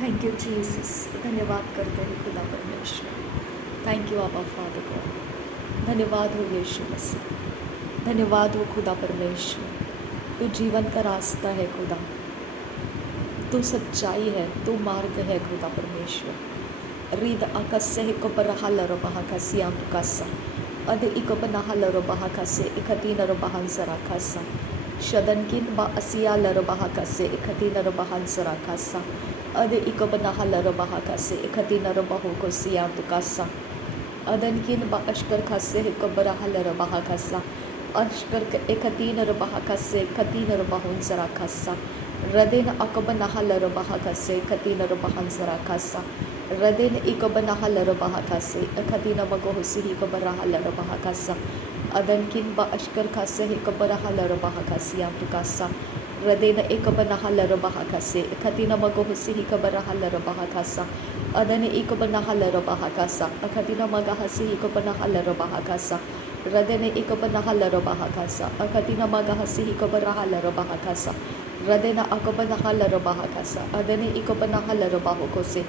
Thank you Jesus. धन्यवाद करते हैं खुदा परमेश्वर। थैंक यू आबा फादर गॉड। धन्यवाद हो यीशु मसीह। धन्यवाद हो खुदा परमेश्वर। तू जीवन का रास्ता है खुदा, तू सच्चाई है, तू मार्ग है खुदा परमेश्वर। रीद akase hikobarahalla robahakasi amtukasa ade ikobanahalla robahakase ikatina robahansara kasa shadankin ba asiyala robahakase ikatina robahansara kasa ade ikobanahalla robahakase ikatina robahukosi amtukasa adankin ba ashkar kase hikobarahalla robahakasa ashkar ikatina robahakase ikatina robahunsara kasa radin akabanahalla robahakase ikatina robahansara kasa Radin ikabanahal rabahakase akatina magohusi hikabarahal rabahakasa adankin ba ashkar kase hikabarahal rabahakasi amtukasa Radina ikabanahal rabahakase akatina magohusi hikabarahal rabahakasa adani ikabanahal rabahakasa akatina magahasi hikabanahal rabahakasa Radene ikabanahal rabahakasa akatina magahasi hikabarahal rabahakasa Radena akabanahal rabahakasa adani ikabanahal rabahokose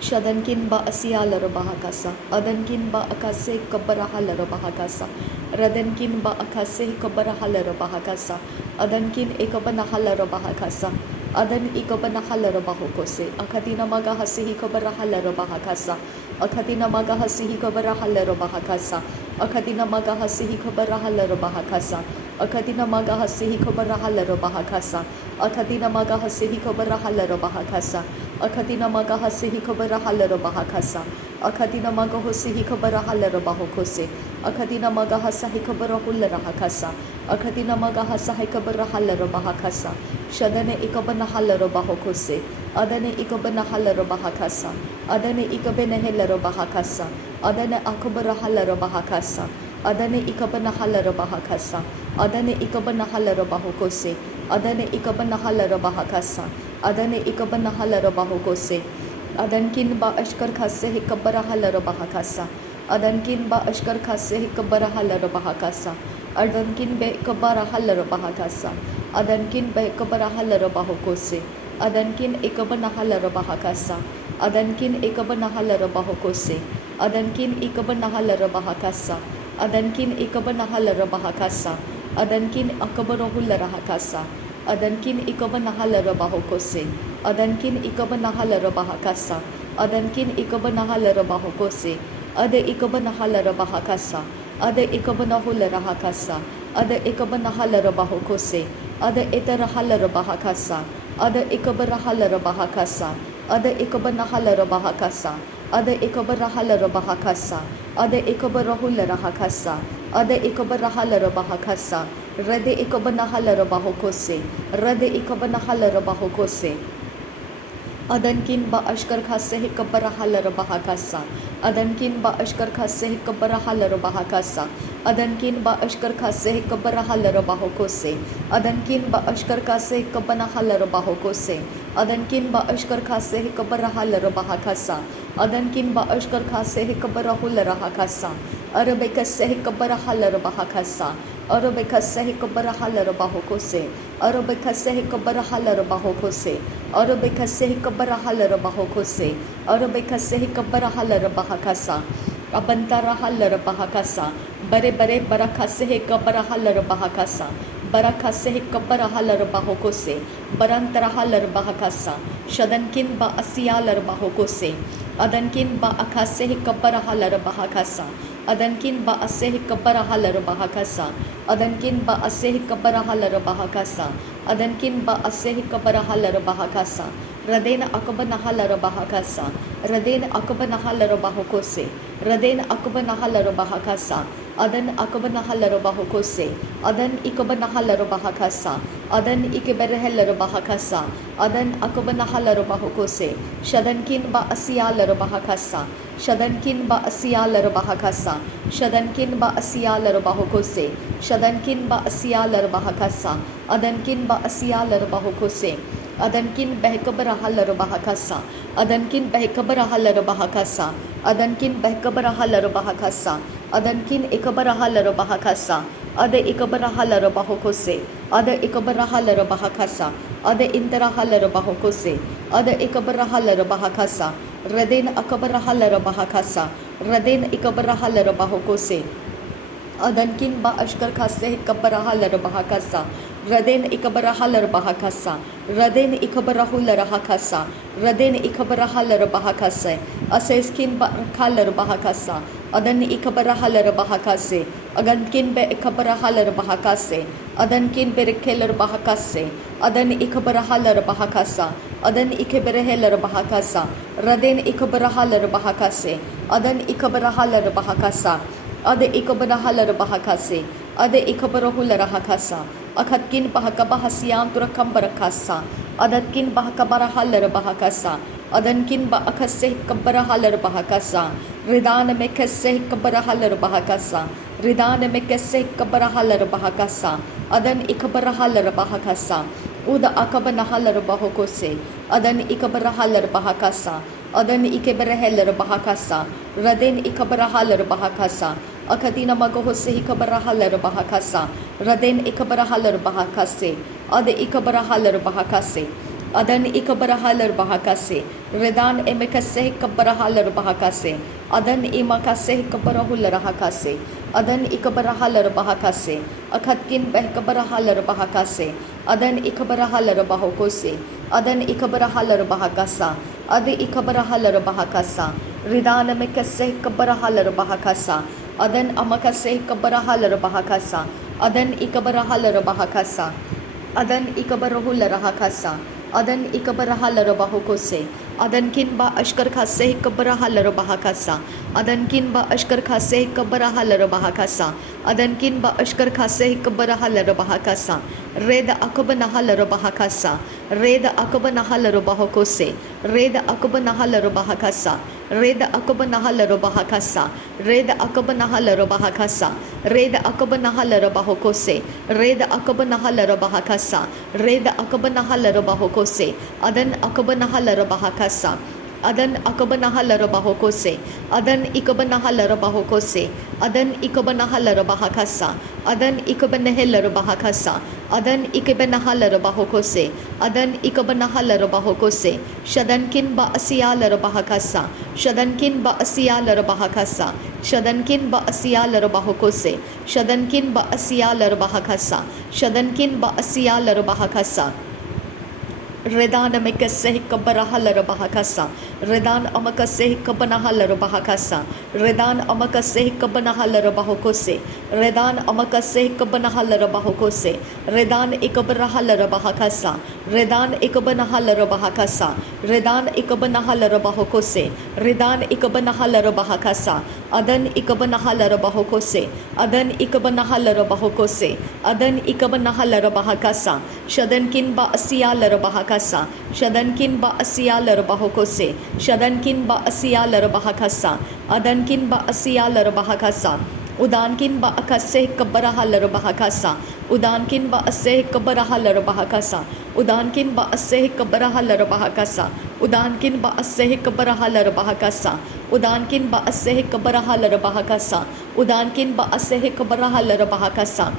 Shadankin ba asiyala rabahakasa adankin ba akase kabarahala rabahakasa radankin ba akase kabarahala rabahakasa adankin ekabanahala rabahakasa adan ikabanahala rabahokose akatina magahasi kabarahala rabahakasa akatina magahasi kabarahala rabahakasa akatina magahasi kabarahala rabahakasa akatina magahasi kabarahala rabahakasa akatina magahasi kabarahala rabahakasa akatina magahasi kabarahala rabahakasa akatina magahasi kabarahala rabahokose akatina magahasa kabarahul rahakasa akatina magahasa kabarahala rabahakasa shadane ikabanahala rabahokose adane ikabanahala rabahakasa adane ikabenehela rabahakasa adane akabarahala rabahakasa adane ikabanahala rabahakasa adane ikabanahala rabahokose adane ikabanahala rabahakasa adane ikabanahala rabahokose adankin ba ashkar khase hikabarahala rabahakasa adankin ba ashkar khase hikabarahala rabahakasa adankin be ikabarahala rabahakasa adankin be ikabarahala rabahokose adankin ikabanahala rabahakasa adankin ikabanahala rabahokose adankin ikabanahala rabahakasa adankin ikabanahala rabahakasa adankin akabarahul rahakasa adankin ikabanahala rabahokose adankin ikabanahala rabahakasa adankin ikabanahala rabahokose ade ikabanahala rabahakasa ade ikabanahul rahakasa ade ikabanahala rabahokose ade itarahala rabahakasa ade ikabarahala rabahakasa ade ikabanahala rabahakasa ade ikabarahala rabahakasa ade ikabarahul rahakasa ade ikabarahala rabahakasa rade ikabanahala rabahokose rade ikabanahala rabahokose adankin ba ashkar khase hikabarahala rabahakasa adankin ba ashkar khase hikabarahala rabahakasa adankin ba ashkar khase hikabarahala rabahokose adankin ba ashkar khase hikabanahala rabahokose adankin ba ashkar khase hikabarahala rabahakasa adankin ba ashkar khase hikabarahul rahakasa arabekase hikabarahala rabahakasa arabekase hikabarahala rabahokose arabekase hikabarahala rabahokose arabekase hikabarahala rabahokose arabekase hikabarahala rabahakasa abantarahala rabahakasa bare bare barakase hikabarahala rabahakasa barakase hikabarahala rabahokose barantarahala rabahakasa shadankin ba asiyala rabahokose adankin ba akase hikabarahala rabahakasa adankin ba ase hikabarahala rabahakasa adankin ba ase hikabarahala rabahakasa adankin ba ase hikabarahala rabahakasa radena akabanahala rabahakasa radena akabanahala rabahokose radena akabanahala rabahakasa adan akabanahala rabahokose adan ikabanahala rabahakasa adan ikeberehela rabahakasa adan akabanahala rabahokose shadankin ba asiyala rabahakasa shadankin ba asiyala rabahakasa shadankin ba asiyala rabahokose shadankin ba asiyala rabahakasa adankin ba asiyala rabahokose adankin behkabarahala rabahakasa adankin behkabarahala rabahakasa adankin behkabarahala rabahakasa adankin ikabarahala rabahakasa ade ikabarahala rabahokose अद इकबरहलर बहकसा अद इंतरहलर बहकोसे अद इकबरहलर बहकसा रदेन अकबरहलर बहकसा रदेन इकबरहलर बहकोसे अदनकिन बा अशकर खासे कबरहलर बहकसा रदेन इकबरहलर बहकसा रदेन इकबरहुलर हकसा रदेन इकबरहलर बहकसे असेस्किन बखलर बहकसा अदन इकबरहलर बहकसे अगनकिन बे इकबरहलर बहकसे अदनकिन बेरखेलर बहकसे अदन इकबरहलर बहकसा अदन इकबरहलर बहकसा रदेन इकबरहलर बहकसे अदन इकबरहलर बहकसा अद इकबरहलर बहकसे अद इकबरहुलर हकसा अखतकिन बहकबहसियाम तुरकम्बरकसा अदतकिन बहकबरहलर बहकसा अदनकिन बअखसे कबरहलर बहकसा रिदान में कैसे कबरहलर बहकसा रिदान में कैसे कबरहलर बहकसा अदन इकबरहलर बहकसा उद अकबनहलर बहकोसे अदन इकबरहलर बहकसा अदन इकबरहलर बहकसा रदेन इकबरहलर बहकसा अखदीन मगहोसे इकबरहलर बहकसा रदेन इकबरहलर बहकसे अद इकबरहलर बहकसे अदन इकबरहलर बहकसे रिदान एमकसे कबरहलर बहकसे अदन इमकसे कबरहुलर हकसे अदन इकबरहलर बहकसे अखतकिन बहकबरहलर बहकसे अदन इकबरहलर बहकोसे अदन इकबरहलर बहकसा अद इकबरहलर बहकसा रिदान में कैसे कबरहलर बहकसा अदन अमकसे कबरहलर बहकसा अदन इकबरहलर बहकसा अदन इकबरहुलर हकसा अदन इकबरहलर बहकोसे अदनकिन बा अशकर खासे कबरहलर बहकसा अदनकिन बा अशकर खासे कबरहलर बहकसा अदनकिन बा अशकर खासे कबरहलर बहकसा रेद अकबनहलर बहकसा रेद अकबनहलर बहकोसे रेद अकबनहलर बहकसा रेद अकबनहलर बहकसा रेद अकबनहलर बहकसा रेद अकबनहलर बहकोसे रेद अकबनहलर बहकसा रेद अकबनहलर बहकोसे अदन अकबनहलर बहकसा अदन अकबनहलर बहकोसे अदन इकबनहलर बहकोसे अदन इकबनहलर बहकसा अदन इकबनहलर बहकसा अदन इकबनहलर बहकोसे अदन इकबनहलर बहकोसे शदनकिन बअसियालर बहकसा शदनकिन बअसियालर बहकसा शदनकिन बअसियालर बहकोसे शदनकिन बअसियालर बहकसा शदनकिन बअसियालर बहकसा रिदान में कैसे कबरहलर बहकसा रिदान अमकसे कबनहलर बहकसा रिदान अमकसे कबनहलर बहकोसे रिदान अमकसे कबनहलर बहकोसे रिदान इकबरहलर बहकसा रिदान इकबनहलर बहकसा रिदान इकबनहलर बहकोसे रिदान इकबनहलर बहकसा अदन इकबनहलर बहकोसे अदन इकबनहलर बहकोसे अदन इकबनहलर बहकसा शदनकिन बअसियालर बहकसा शदनकिन बअसियालर बहकोसे शदनकिन बअसियालर बहकसा अदनकिन बअसियालर बहकसा उदानकिन बअकसे कबरहलर बहकसा उदानकिन बअसे कबरहलर बहकसा उदानकिन बअसे कबरहलर बहकसा उदानकिन बअसे कबरहलर बहकसा उदानकिन बअसे कबरहलर बहकसा उदानकिन बअसे कबरहलर बहकसा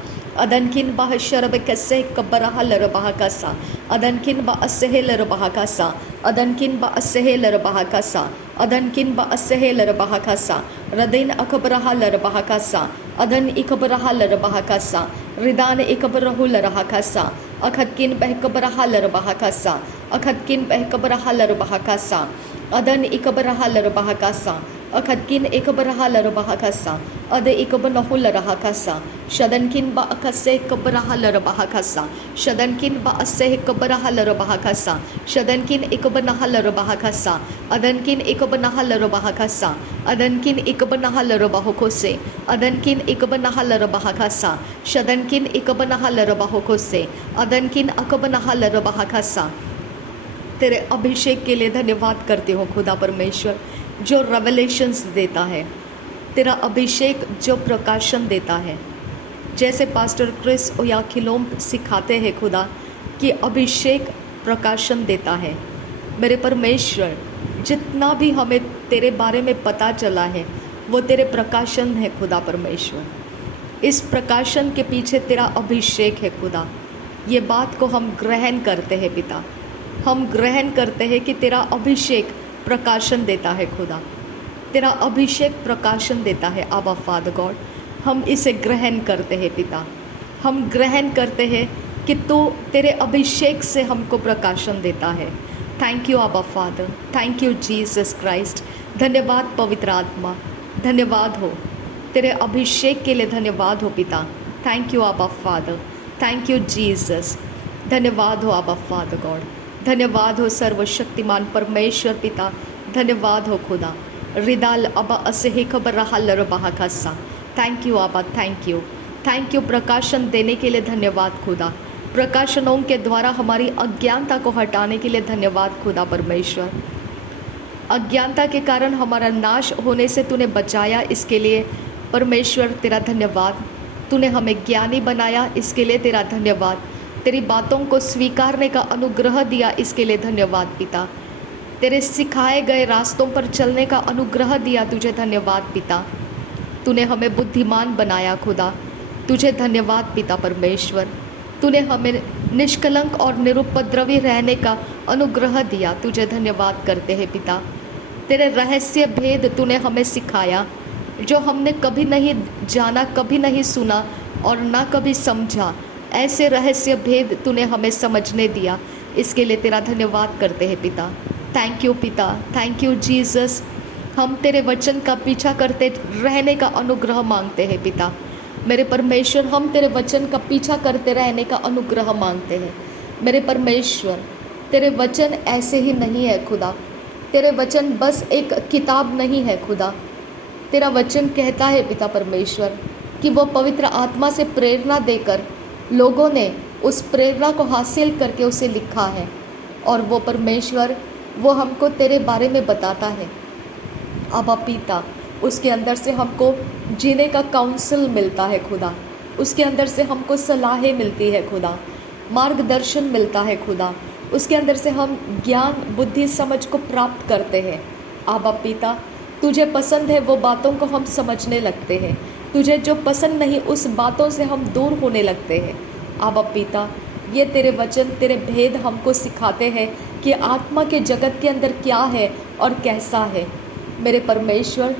अदनकिन बहशरब कैसे कबरहलर बहकसा अदनकिन बअसहेलर बहकसा अदनकिन बअसहेलर बहकसा अदनकिन बअसहेलर बहकसा रदैन अकबरहलर बहकसा अदन इकबरहलर बहकसा रिदान इकबरहुलर हकसा अखतकिन बहकबरहलर बहकसा अखतकिन बहकबरहलर बहकसा अदन इकबरहलर बहकसा अखतकिन इकबरहलर बहकसा अद इकबनहुलर हकसा शदनकिन बअकसे कबरहलर बहकसा शदनकिन बअसे कबरहलर बहकसा शदनकिन इकबनहलर बहकसा अदनकिन इकबनहलर बहकसा अदनकिन इकबनहलर बहकोसे अदनकिन इकबनहलर बहकसा शदनकिन इकबनहलर बहकोसे अदनकिन अकबनहलर बहकसा। तेरे अभिषेक के लिए धन्यवाद करती हूँ खुदा परमेश्वर, जो रेवलेशंस देता है, तेरा अभिषेक जो प्रकाशन देता है। जैसे पास्टर क्रिस या खिलोम सिखाते हैं खुदा कि अभिषेक प्रकाशन देता है। मेरे परमेश्वर, जितना भी हमें तेरे बारे में पता चला है वो तेरे प्रकाशन है खुदा परमेश्वर। इस प्रकाशन के पीछे तेरा अभिषेक है खुदा। ये बात को हम ग्रहण करते हैं पिता। हम ग्रहण करते हैं कि तेरा अभिषेक प्रकाशन देता है खुदा, तेरा अभिषेक प्रकाशन देता है आबा फादर गॉड। हम इसे ग्रहण करते हैं पिता। हम ग्रहण करते हैं कि तू तेरे अभिषेक से हमको प्रकाशन देता है। थैंक यू आबा father, thank you Jesus Christ. धन्यवाद पवित्र आत्मा, धन्यवाद हो तेरे अभिषेक के लिए, धन्यवाद हो पिता। थैंक यू आबा फादर, थैंक यू जीसस। धन्यवाद हो आबा फादर गॉड, धन्यवाद हो सर्वशक्तिमान परमेश्वर पिता, धन्यवाद हो खुदा। रिदाल अबा असे हे खबर रहा लर बहा खासा। थैंक यू आबा, थैंक यू, थैंक यू। प्रकाशन देने के लिए धन्यवाद खुदा। प्रकाशनों के द्वारा हमारी अज्ञानता को हटाने के लिए धन्यवाद खुदा परमेश्वर। अज्ञानता के कारण हमारा नाश होने से तूने बचाया, इसके लिए परमेश्वर तेरा धन्यवाद। तूने हमें ज्ञानी बनाया, इसके लिए तेरा धन्यवाद। तेरी बातों को स्वीकारने का अनुग्रह दिया, इसके लिए धन्यवाद पिता। तेरे सिखाए गए रास्तों पर चलने का अनुग्रह दिया, तुझे धन्यवाद पिता। तूने हमें बुद्धिमान बनाया खुदा, तुझे धन्यवाद पिता परमेश्वर। तूने हमें निष्कलंक और निरुपद्रवी रहने का अनुग्रह दिया, तुझे धन्यवाद करते हैं पिता। तेरे रहस्य भेद तूने हमें सिखाया, जो हमने कभी नहीं जाना, कभी नहीं सुना और ना कभी समझा। ऐसे रहस्य भेद तूने हमें समझने दिया, इसके लिए तेरा धन्यवाद करते हैं पिता। थैंक यू पिता, थैंक यू जीसस। हम तेरे वचन का पीछा करते रहने का अनुग्रह मांगते हैं पिता। मेरे परमेश्वर, हम तेरे वचन का पीछा करते रहने का अनुग्रह मांगते हैं। मेरे परमेश्वर, तेरे वचन ऐसे ही नहीं है खुदा। तेरे वचन बस एक किताब नहीं है खुदा। तेरा वचन कहता है पिता परमेश्वर कि वो पवित्र आत्मा से प्रेरणा देकर लोगों ने उस प्रेरणा को हासिल करके उसे लिखा है, और वो परमेश्वर वो हमको तेरे बारे में बताता है अबा पिता। उसके अंदर से हमको जीने का काउंसिल मिलता है खुदा, उसके अंदर से हमको सलाहें मिलती है खुदा, मार्गदर्शन मिलता है खुदा। उसके अंदर से हम ज्ञान, बुद्धि, समझ को प्राप्त करते हैं आबा पिता। तुझे पसंद है वो बातों को हम समझने लगते हैं, तुझे जो पसंद नहीं उस बातों से हम दूर होने लगते हैं आबा पिता। ये तेरे वचन, तेरे भेद हमको सिखाते हैं कि आत्मा के जगत के अंदर क्या है और कैसा है। मेरे परमेश्वर,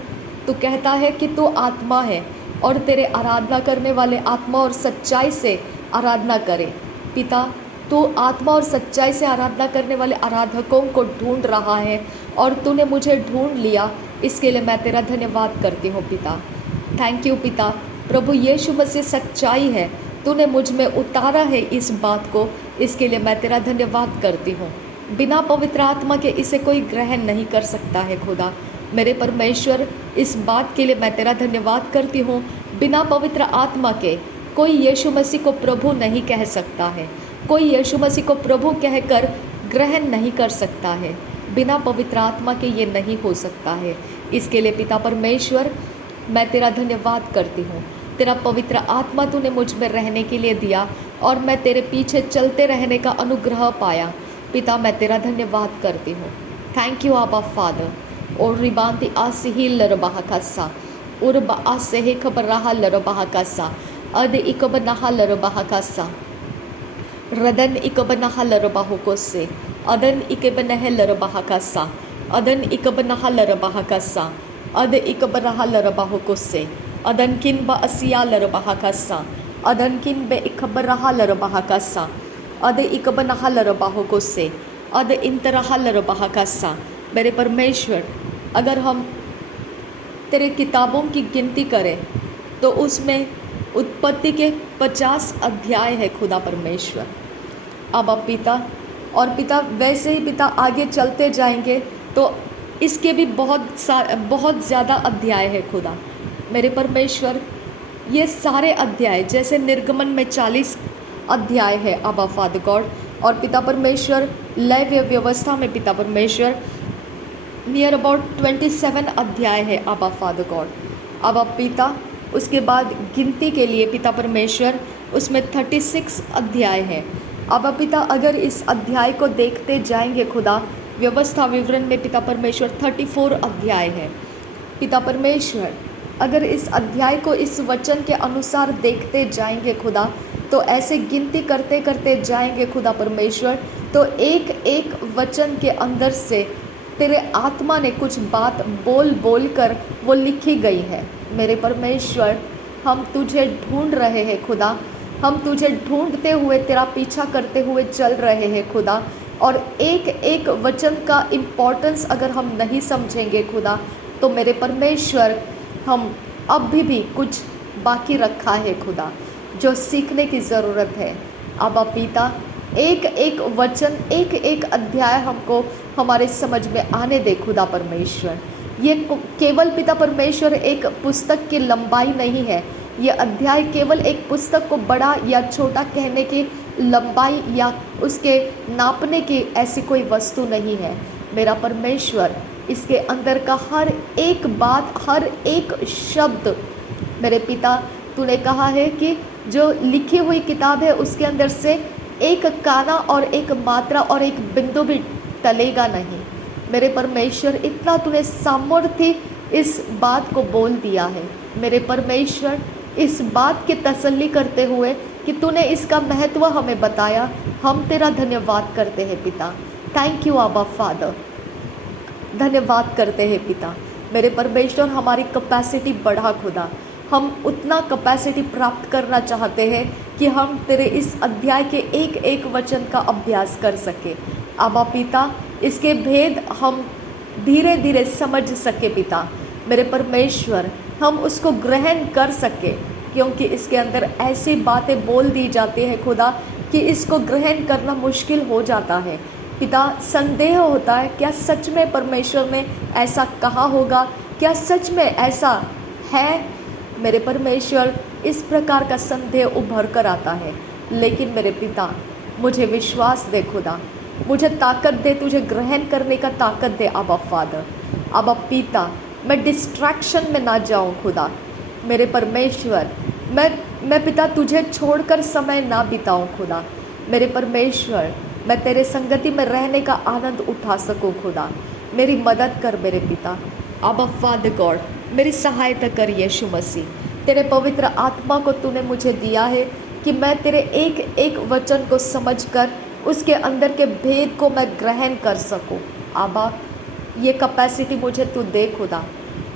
तू कहता है कि तू आत्मा है और तेरे आराधना करने वाले आत्मा और सच्चाई से आराधना करें पिता। तू आत्मा और सच्चाई से आराधना करने वाले आराधकों को ढूंढ रहा है और तूने मुझे ढूंढ लिया, इसके लिए मैं तेरा धन्यवाद करती हूँ पिता। थैंक यू पिता। प्रभु यीशु मसीह सच्चाई है, तूने मुझ में उतारा है इस बात को, इसके लिए मैं तेरा धन्यवाद करती हूँ। बिना पवित्र आत्मा के इसे कोई ग्रहण नहीं कर सकता है खुदा। मेरे परमेश्वर, इस बात के लिए मैं तेरा धन्यवाद करती हूँ। बिना पवित्र आत्मा के कोई यीशु मसीह को प्रभु नहीं कह सकता है, कोई यीशु मसीह को प्रभु कहकर ग्रहण नहीं कर सकता है। बिना पवित्र आत्मा के ये नहीं हो सकता है। इसके लिए पिता परमेश्वर, मैं तेरा धन्यवाद करती हूँ। तेरा पवित्र आत्मा तूने मुझ में रहने के लिए दिया और मैं तेरे पीछे चलते रहने का अनुग्रह पाया पिता। मैं तेरा धन्यवाद करती हूँ। थैंक यू आबा फादर। और रिबांति आसिही लरबाहकासा उर्ब आसे खबर रहा लरबाहकासा अद इकबनहा लरबाहकासा रदन इकबनहा लरबाहुकोसे अदन इकबनह लरबाहकासा अदन इकबनहा लरबाहकासा अद इकबनहा लरबाहुकोसे अदन किन ब असिया लरबाहकासा अदन किन बे इकबरहा लरबाहकासा अद इकबनहा लरबाहुकोसे अद इंतरहा लरबाहकासा। मेरे परमेश्वर, अगर हम तेरे किताबों की गिनती करें तो उसमें उत्पत्ति के 50 अध्याय है खुदा परमेश्वर अब पिता। और पिता वैसे ही पिता आगे चलते जाएंगे तो इसके भी बहुत ज़्यादा अध्याय है खुदा। मेरे परमेश्वर, ये सारे अध्याय जैसे निर्गमन में 40 अध्याय है आबा फादर गॉड, और पिता परमेश्वर लय व्यवस्था में पिता परमेश्वर नियर अबाउट 27 अध्याय है आबा फादर गॉड। आबा पिता, उसके बाद गिनती के लिए पिता परमेश्वर उसमें 36 अध्याय है आबा पिता। अगर इस अध्याय को देखते जाएंगे खुदा, व्यवस्था विवरण में पिता परमेश्वर 34 अध्याय है पिता परमेश्वर। अगर इस अध्याय को इस वचन के अनुसार देखते जाएंगे खुदा, तो ऐसे गिनती करते करते जाएंगे खुदा परमेश्वर, तो एक एक वचन के अंदर से तेरे आत्मा ने कुछ बात बोल बोल कर वो लिखी गई है। मेरे परमेश्वर, हम तुझे ढूंढ रहे हैं खुदा, हम तुझे ढूंढते हुए तेरा पीछा करते हुए चल रहे हैं खुदा। और एक एक वचन का इम्पोर्टेंस अगर हम नहीं समझेंगे खुदा, तो मेरे परमेश्वर, हम अब भी कुछ बाकी रखा है खुदा, जो सीखने की ज़रूरत है। आबा पिता, एक एक वचन, एक एक अध्याय हमको हमारे समझ में आने दे खुदा परमेश्वर। ये केवल पिता परमेश्वर एक पुस्तक की लंबाई नहीं है, ये अध्याय केवल एक पुस्तक को बड़ा या छोटा कहने की लंबाई या उसके नापने की ऐसी कोई वस्तु नहीं है। मेरा परमेश्वर, इसके अंदर का हर एक बात, हर एक शब्द, मेरे पिता, तूने कहा है कि जो लिखी हुई किताब है उसके अंदर से एक काना और एक मात्रा और एक बिंदु भी टलेगा नहीं। मेरे परमेश्वर, इतना तूने सामर्थ्य इस बात को बोल दिया है। मेरे परमेश्वर, इस बात की तसल्ली करते हुए कि तूने इसका महत्व हमें बताया, हम तेरा धन्यवाद करते हैं पिता। थैंक यू आबा फादर, धन्यवाद करते हैं पिता। मेरे परमेश्वर, हमारी कैपेसिटी बढ़ा खुदा, हम उतना कैपेसिटी प्राप्त करना चाहते हैं कि हम तेरे इस अध्याय के एक एक वचन का अभ्यास कर सके। आबा पिता, इसके भेद हम धीरे धीरे समझ सके पिता। मेरे परमेश्वर, हम उसको ग्रहण कर सके, क्योंकि इसके अंदर ऐसी बातें बोल दी जाती है खुदा कि इसको ग्रहण करना मुश्किल हो जाता है पिता। संदेह होता है, क्या सच में परमेश्वर ने ऐसा कहा होगा, क्या सच में ऐसा है? मेरे परमेश्वर, इस प्रकार का संदेह उभर कर आता है। लेकिन मेरे पिता, मुझे विश्वास दे खुदा, मुझे ताकत दे, तुझे ग्रहण करने का ताकत दे आबा फादर। आबा पिता, मैं डिस्ट्रैक्शन में ना जाऊं खुदा। मेरे परमेश्वर, मैं पिता तुझे छोड़कर समय ना बिताऊं खुदा। मेरे परमेश्वर, मैं तेरे संगति में रहने का आनंद उठा सकूं खुदा। मेरी मदद कर मेरे पिता। आबा फादर गॉड, मेरी सहायता कर यीशु मसीह। तेरे पवित्र आत्मा को तूने मुझे दिया है कि मैं तेरे एक एक वचन को समझकर उसके अंदर के भेद को मैं ग्रहण कर सकूं। आबा, ये कैपेसिटी मुझे तू दे खुदा।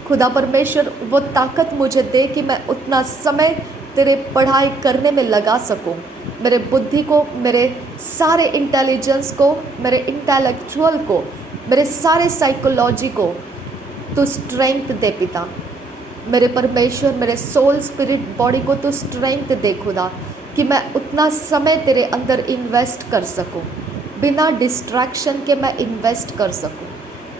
खुदा परमेश्वर, वो ताकत मुझे दे कि मैं उतना समय तेरे पढ़ाई करने में लगा सकूं। मेरे बुद्धि को, मेरे सारे इंटेलिजेंस को, मेरे इंटेलेक्चुअल को, मेरे सारे साइकोलॉजी को तू स्ट्रेंथ दे पिता। मेरे परमेश्वर, मेरे सोल, स्पिरिट, बॉडी को तू स्ट्रेंथ दे खुदा, कि मैं उतना समय तेरे अंदर इन्वेस्ट कर सकूं, बिना डिस्ट्रैक्शन के मैं इन्वेस्ट कर सकूं।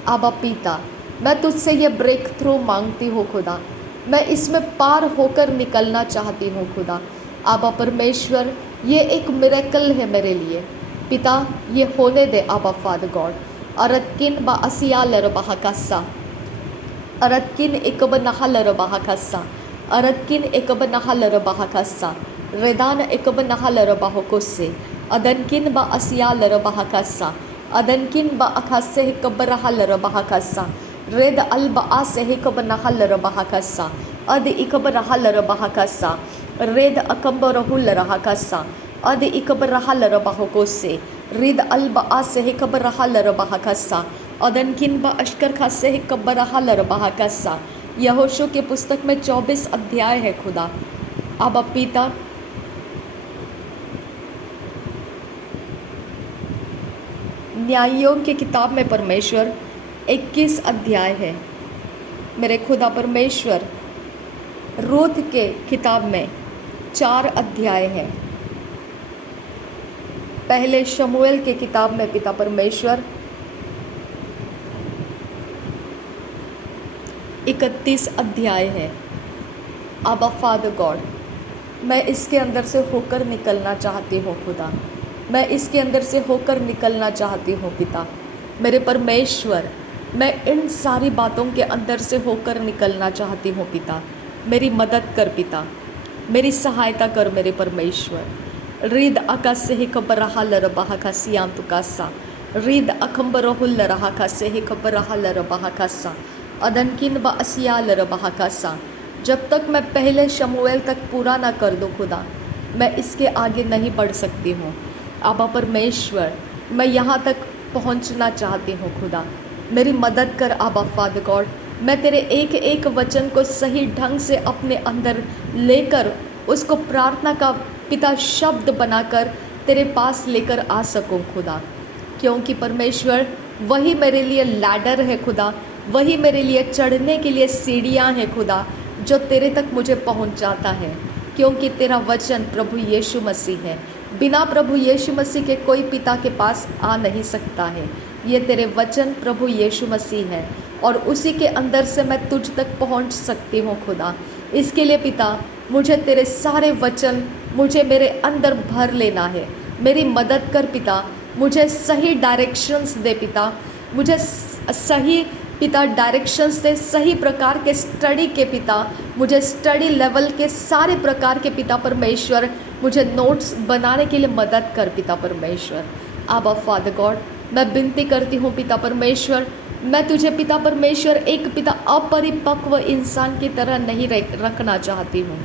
आबा पिता, मैं तुझसे ये ब्रेक थ्रू मांगती हूँ खुदा, मैं इसमें पार होकर निकलना चाहती हूँ खुदा। आबा परमेश्वर, ये एक मिरेकल है मेरे लिए पिता, ये होने दे आबा फादर गॉड। अरतकिन बा असियाल रबाहकस्सा, अरतकिन एकब नहल रबाहकस्सा, अरतकिन एकब नहल रबाहकस्सा, रेदान एकब नहल रबाहकोसे, अदनकिन बा असियाल रबाहकस्सा, अदनकिन बा अखासे एकब रहल रबाहकस्सा, रेद अल्ब आसे एकब नहल रबाहकस्सा, अद इकब रहल रबाहकस्सा, रेद अकब रहुल रहाकस्सा, अद इकब रहल रबाहकोसे, रिद अल्ब आसे एकब रहल रबाहकस्सा, अदनकिन बा अश्कर खासे एकब रहल रबाहकस्सा। यहोशू के पुस्तक में 24 अध्याय है खुदा। आबा पिता, न्यायों की किताब में परमेश्वर 21 अध्याय है। मेरे खुदा परमेश्वर, रूथ के किताब में 4 अध्याय है। पहले शमूएल के किताब में पिता परमेश्वर 31 अध्याय है। आबा फादर गॉड, मैं इसके अंदर से होकर निकलना चाहती हूँ खुदा, मैं इसके अंदर से होकर निकलना चाहती हूँ पिता। मेरे परमेश्वर, मैं इन सारी बातों के अंदर से होकर निकलना चाहती हूँ पिता। मेरी मदद कर पिता, मेरी सहायता कर मेरे परमेश्वर। रीद आकाश से ही खबर रहा लरबाहा का सियाम तुकासा, रीद अखम्बर हुल रहा का से ही खबर रहा लरबाहा का सा, अदनकिन ब असिया लरबाहा का सा। जब तक मैं पहले शमूएल तक पूरा ना कर दूँ खुदा, मैं इसके आगे नहीं बढ़ सकती हूँ। आबा परमेश्वर, मैं यहाँ तक पहुँचना चाहती हूँ खुदा, मेरी मदद कर आबा फादर गॉड। मैं तेरे एक एक वचन को सही ढंग से अपने अंदर लेकर उसको प्रार्थना का पिता शब्द बनाकर तेरे पास लेकर आ सकूं खुदा, क्योंकि परमेश्वर वही मेरे लिए लैडर है खुदा, वही मेरे लिए चढ़ने के लिए सीढ़ियाँ हैं खुदा, जो तेरे तक मुझे पहुँचाता है। क्योंकि तेरा वचन प्रभु यीशु मसीह है, बिना प्रभु यीशु मसीह के कोई पिता के पास आ नहीं सकता है। ये तेरे वचन प्रभु यीशु मसीह है और उसी के अंदर से मैं तुझ तक पहुंच सकती हूँ खुदा। इसके लिए पिता मुझे तेरे सारे वचन मुझे मेरे अंदर भर लेना है। मेरी मदद कर पिता, मुझे सही डायरेक्शंस दे पिता, मुझे सही पिता डायरेक्शंस दे, सही प्रकार के स्टडी के पिता, मुझे स्टडी लेवल के सारे प्रकार के पिता परमेश्वर, मुझे नोट्स बनाने के लिए मदद कर पिता परमेश्वर। आबा फादर गॉड, मैं विनती करती हूँ पिता परमेश्वर, मैं तुझे पिता परमेश्वर एक पिता अपरिपक्व इंसान की तरह नहीं रखना चाहती हूँ।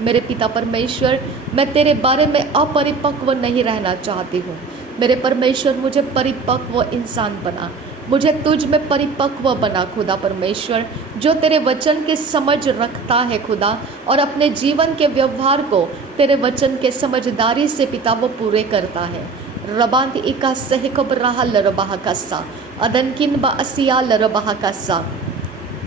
मेरे पिता परमेश्वर, मैं तेरे बारे में अपरिपक्व नहीं रहना चाहती हूँ। मेरे परमेश्वर, मुझे परिपक्व इंसान बना, मुझे तुझ में परिपक्व बना खुदा परमेश्वर, जो तेरे वचन के समझ रखता है खुदा, और अपने जीवन के व्यवहार को तेरे वचन के समझदारी से पिता वो पूरे करता है। रबांत इका सहकब रहा लरबाह कस्सा अदनकिन बा असिया लरबाह कस्सा।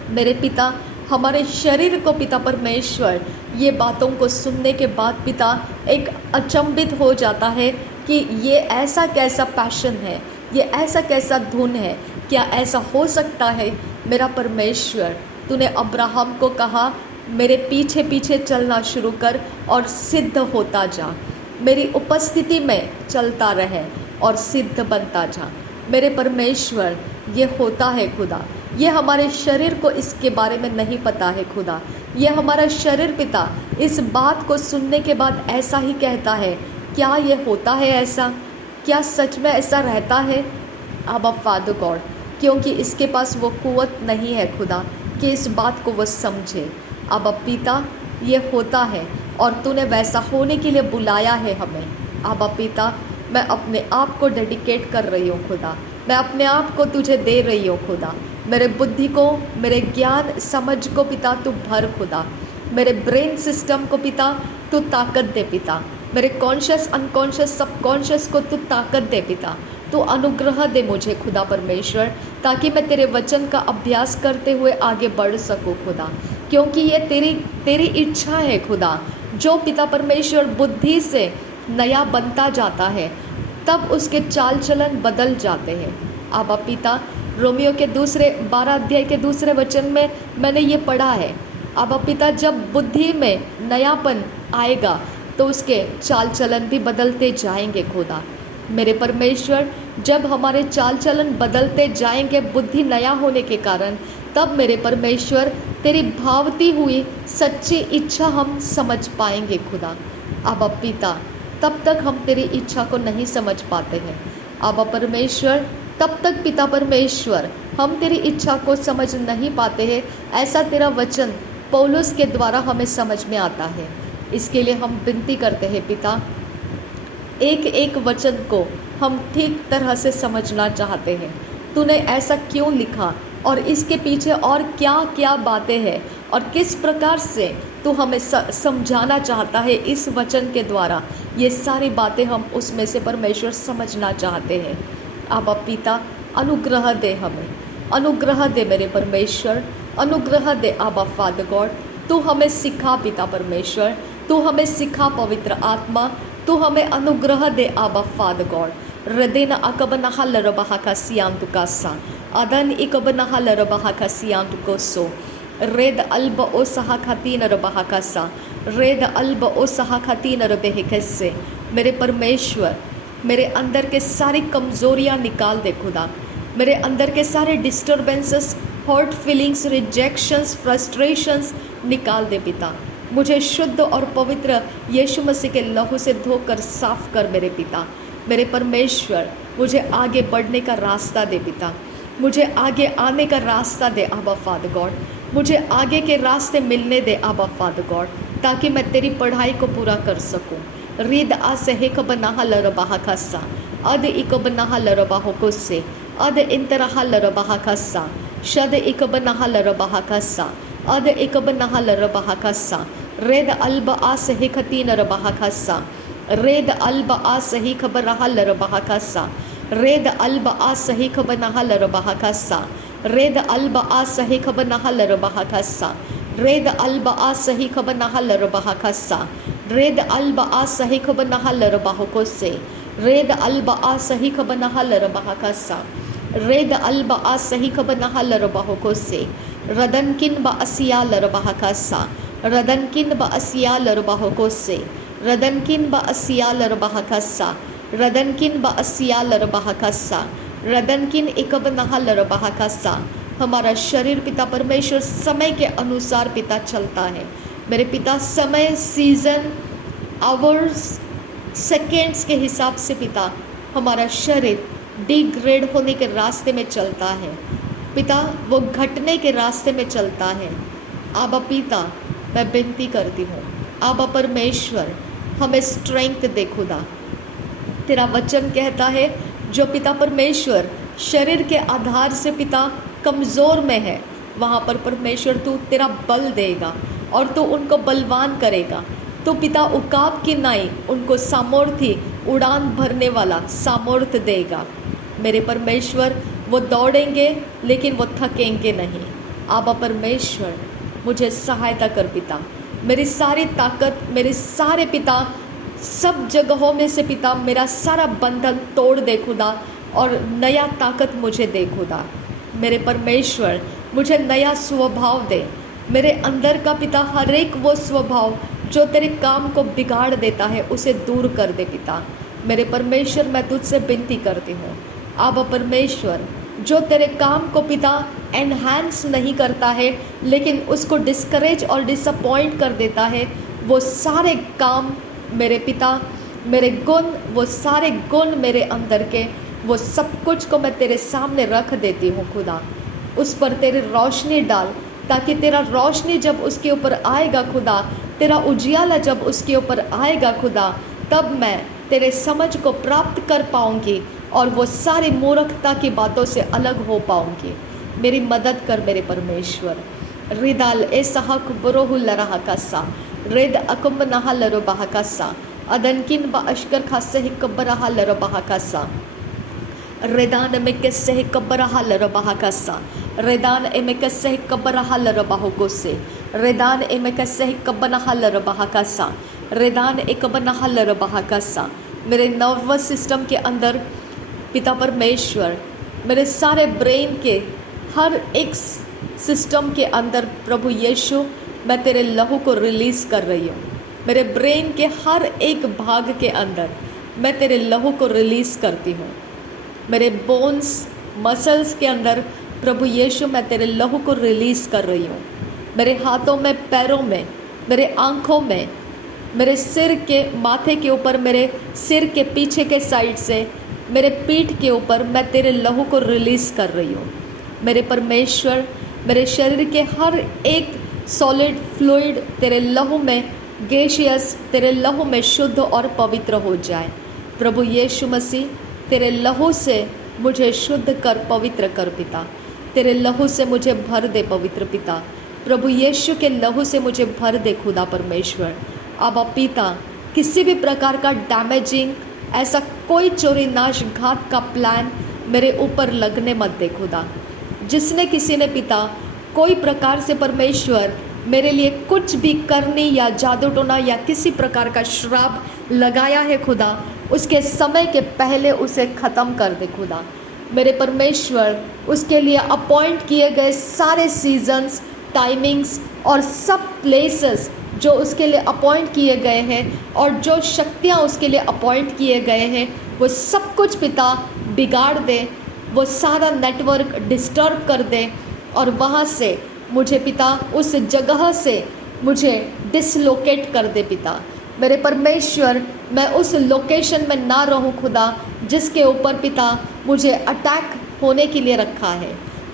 मेरे पिता, हमारे शरीर को पिता परमेश्वर ये बातों को सुनने के बाद पिता एक अचंभित हो जाता है कि ये ऐसा कैसा पैशन है, ये ऐसा कैसा धुन है, क्या ऐसा हो सकता है। मेरा परमेश्वर, तूने अब्राहम को कहा मेरे पीछे पीछे चलना शुरू कर और सिद्ध होता जा, मेरी उपस्थिति में चलता रहे और सिद्ध बनता जा। मेरे परमेश्वर, ये होता है खुदा, ये हमारे शरीर को इसके बारे में नहीं पता है खुदा। ये हमारा शरीर पिता इस बात को सुनने के बाद ऐसा ही कहता है, क्या ये होता है ऐसा, क्या सच में ऐसा रहता है। आबा फादर गॉड, क्योंकि इसके पास वो कुव्वत नहीं है खुदा कि इस बात को वो समझे। आबा पिता, ये होता है और तूने वैसा होने के लिए बुलाया है हमें। आबा पिता, मैं अपने आप को डेडिकेट कर रही हूँ खुदा, मैं अपने आप को तुझे दे रही हूँ खुदा। मेरे बुद्धि को, मेरे ज्ञान समझ को पिता तू भर खुदा, मेरे ब्रेन सिस्टम को पिता तू ताकत दे पिता, मेरे कॉन्शियस अनकॉन्शियस सबकॉन्शियस को तू ताकत दे पिता, तू अनुग्रह दे मुझे खुदा परमेश्वर, ताकि मैं तेरे वचन का अभ्यास करते हुए आगे बढ़ सकूँ खुदा। क्योंकि ये तेरी इच्छा है खुदा। जो पिता परमेश्वर बुद्धि से नया बनता जाता है तब उसके चाल चलन बदल जाते हैं। आबा पिता, रोमियो के 12 अध्याय के 2 वचन में मैंने ये पढ़ा है। आबा पिता, जब बुद्धि में नयापन आएगा तो उसके चाल चलन भी बदलते जाएंगे खुदा। मेरे परमेश्वर, जब हमारे चाल चलन बदलते जाएंगे बुद्धि नया होने के कारण, तब मेरे परमेश्वर तेरी भावती हुई सच्ची इच्छा हम समझ पाएंगे खुदा। आबा पिता, तब तक हम तेरी इच्छा को नहीं समझ पाते हैं। आबा परमेश्वर, तब तक पिता परमेश्वर हम तेरी इच्छा को समझ नहीं पाते हैं। ऐसा तेरा वचन पौलुस के द्वारा हमें समझ में आता है। इसके लिए हम विनती करते हैं पिता, एक एक वचन को हम ठीक तरह से समझना चाहते हैं। तूने ऐसा क्यों लिखा और इसके पीछे और क्या क्या बातें हैं और किस प्रकार से तू हमें समझाना चाहता है इस वचन के द्वारा, ये सारी बातें हम उसमें से परमेश्वर समझना चाहते हैं। आबा पिता, अनुग्रह दे हमें, अनुग्रह दे मेरे परमेश्वर, अनुग्रह दे आबा फादर गॉड। तू हमें सिखा पिता परमेश्वर, तू हमें सिखा पवित्र आत्मा, तू हमें अनुग्रह दे आबा फादर गॉड। रदेना अकबनहा लरबाहा का सियांतु कासा अदन इकबनहा लरबाहा का सियांतु कोसो रेद अल्ब ओ सहा खातीन रबाहा कासा रेद अल्ब ओ सहा खातीन रबे कैसे। मेरे परमेश्वर, मेरे अंदर के सारी कमज़ोरियाँ निकाल दे खुदा, मेरे अंदर के सारे disturbances, hurt feelings, rejections, frustrations निकाल दे पिता। मुझे शुद्ध और पवित्र यीशु मसीह के लहू से धोकर साफ कर मेरे पिता। मेरे परमेश्वर, मुझे आगे बढ़ने का रास्ता दे पिता, मुझे आगे आने का रास्ता दे आबा फादर गॉड, मुझे आगे के रास्ते मिलने दे आबा फादर गॉड, ताकि मैं तेरी पढ़ाई को पूरा कर सकूं। रिद आसे हे कबनाहा लरबाहा कसा अद इकबनाहा लरबाहो कोसे अद इंतराहा लरबाहा कसा शद इकबनाहा लरबाहा कसा अद इकबनाहा लरबाहा कसा रेद अल्ब आसे हे खतीन रबाहा कसा रेद अल्ब आसे हे खबराहा लरबाहा कसा रेद अल्ब आसे हे खबनाहा लरबाहा कसा रेद अल्ब आसे हे खबनाहा लरबाहा कसा रेद अल्ब आसे हे खबनाहा लरबाहा कसा रेद अल्ब आसे हे खबनाहा लरबाहो कोसे रेद अल्ब आसे हे खबनाहा लरबाहा कसा रेद अल्ब आसे हे खबनाहा लरबाहो कोसे रदनकिन ब असिया लरबाहा कसा रदनकिन ब असिया लरबाहो कोसे रदनकिन ब असिया लरबाहा कसा रदनकिन ब असिया लरबाहा कसा रदनकिन इकबनाहा लरबाहा कसा। हमारा शरीर पिता परमेश्वर समय के अनुसार पिता चलता है। मेरे पिता समय, सीजन, आवर्स, सेकेंड्स के हिसाब से पिता हमारा शरीर डिग्रेड होने के रास्ते में चलता है पिता, वो घटने के रास्ते में चलता है। आबा पिता, मैं विनती करती हूँ, आबा परमेश्वर हमें स्ट्रेंथ दे खुदा। तेरा वचन कहता है जो पिता परमेश्वर शरीर के आधार से पिता कमज़ोर में है, वहाँ पर परमेश्वर तू तेरा बल देगा और तू उनको बलवान करेगा। तो पिता उकाब की नाई उनको सामर्थ्य, उड़ान भरने वाला सामर्थ्य देगा। मेरे परमेश्वर वो दौड़ेंगे लेकिन वो थकेंगे नहीं। आबा परमेश्वर मुझे सहायता कर पिता, मेरी सारी ताकत, मेरे सारे पिता सब जगहों में से पिता मेरा सारा बंधन तोड़ दे खुदा और नया ताकत मुझे दे खुदा। मेरे परमेश्वर मुझे नया स्वभाव दे, मेरे अंदर का पिता हर एक वो स्वभाव जो तेरे काम को बिगाड़ देता है उसे दूर कर दे पिता। मेरे परमेश्वर मैं तुझसे विनती करती हूँ, आबा परमेश्वर जो तेरे काम को पिता एनहांस नहीं करता है लेकिन उसको डिस्करेज और डिसअपॉइंट कर देता है, वो सारे काम मेरे पिता, मेरे गुण, वो सारे गुण मेरे अंदर के, वो सब कुछ को मैं तेरे सामने रख देती हूँ खुदा। उस पर तेरी रोशनी डाल ताकि तेरा रोशनी जब उसके ऊपर आएगा खुदा, तेरा उजियाला जब उसके ऊपर आएगा खुदा, तब मैं तेरे समझ को प्राप्त कर पाऊँगी और वो सारी मूर्खता की बातों से अलग हो पाऊँगी। मेरी मदद कर मेरे परमेश्वर। रिदाल ए सहक बरोहु लरहा कसा रेद अकुम नहा लरो बहा कसा अदनकिन ब अशकर खासे हिकबरहा लरो बहा कसा रेदान में कैसे हिकबरहा लरो बहा कसा रेदान ए में कैसे हिकबरहा लरो बहो कोसे रेदान ए में कैसे हिकबनहा लरो बहा कसा रेदान एक बनहा लरो बहा कसा। मेरे नर्वस सिस्टम के अंदर पिता परमेश्वर, मेरे सारे ब्रेन के हर एक सिस्टम के अंदर प्रभु यीशु मैं तेरे लहू को रिलीज़ कर रही हूँ। मेरे ब्रेन के हर एक भाग के अंदर मैं तेरे लहू को रिलीज़ करती हूँ। मेरे बोन्स, मसल्स के अंदर प्रभु यीशु मैं तेरे लहू को रिलीज़ कर रही हूँ। मेरे हाथों में, पैरों में, मेरे आँखों में, मेरे सिर के माथे के ऊपर, मेरे सिर के पीछे के साइड से, मेरे पीठ के ऊपर मैं तेरे लहू को रिलीज़ कर रही हूँ। मेरे परमेश्वर, मेरे शरीर के हर एक सॉलिड फ्लूइड तेरे लहू में, गैसियस तेरे लहू में शुद्ध और पवित्र हो जाए। प्रभु यीशु मसीह, तेरे लहू से मुझे शुद्ध कर, पवित्र कर पिता। तेरे लहू से मुझे भर दे पवित्र पिता। प्रभु यीशु के लहू से मुझे भर दे खुदा परमेश्वर। अब पिता, किसी भी प्रकार का डैमेजिंग, ऐसा कोई चोरी नाश घात का प्लान मेरे ऊपर लगने मत दे खुदा। जिसने किसी ने पिता कोई प्रकार से परमेश्वर मेरे लिए कुछ भी करने या जादू टोना या किसी प्रकार का श्राप लगाया है खुदा, उसके समय के पहले उसे ख़त्म कर दे खुदा। मेरे परमेश्वर, उसके लिए अपॉइंट किए गए सारे सीजन्स, टाइमिंग्स और सब प्लेसेस जो उसके लिए अपॉइंट किए गए हैं और जो शक्तियाँ उसके लिए अपॉइंट किए गए हैं, वो सब कुछ पिता बिगाड़ दे, वो सारा नेटवर्क डिस्टर्ब कर दे और वहाँ से मुझे पिता, उस जगह से मुझे डिसलोकेट कर दे पिता। मेरे परमेश्वर, मैं उस लोकेशन में ना रहूं खुदा जिसके ऊपर पिता मुझे अटैक होने के लिए रखा है।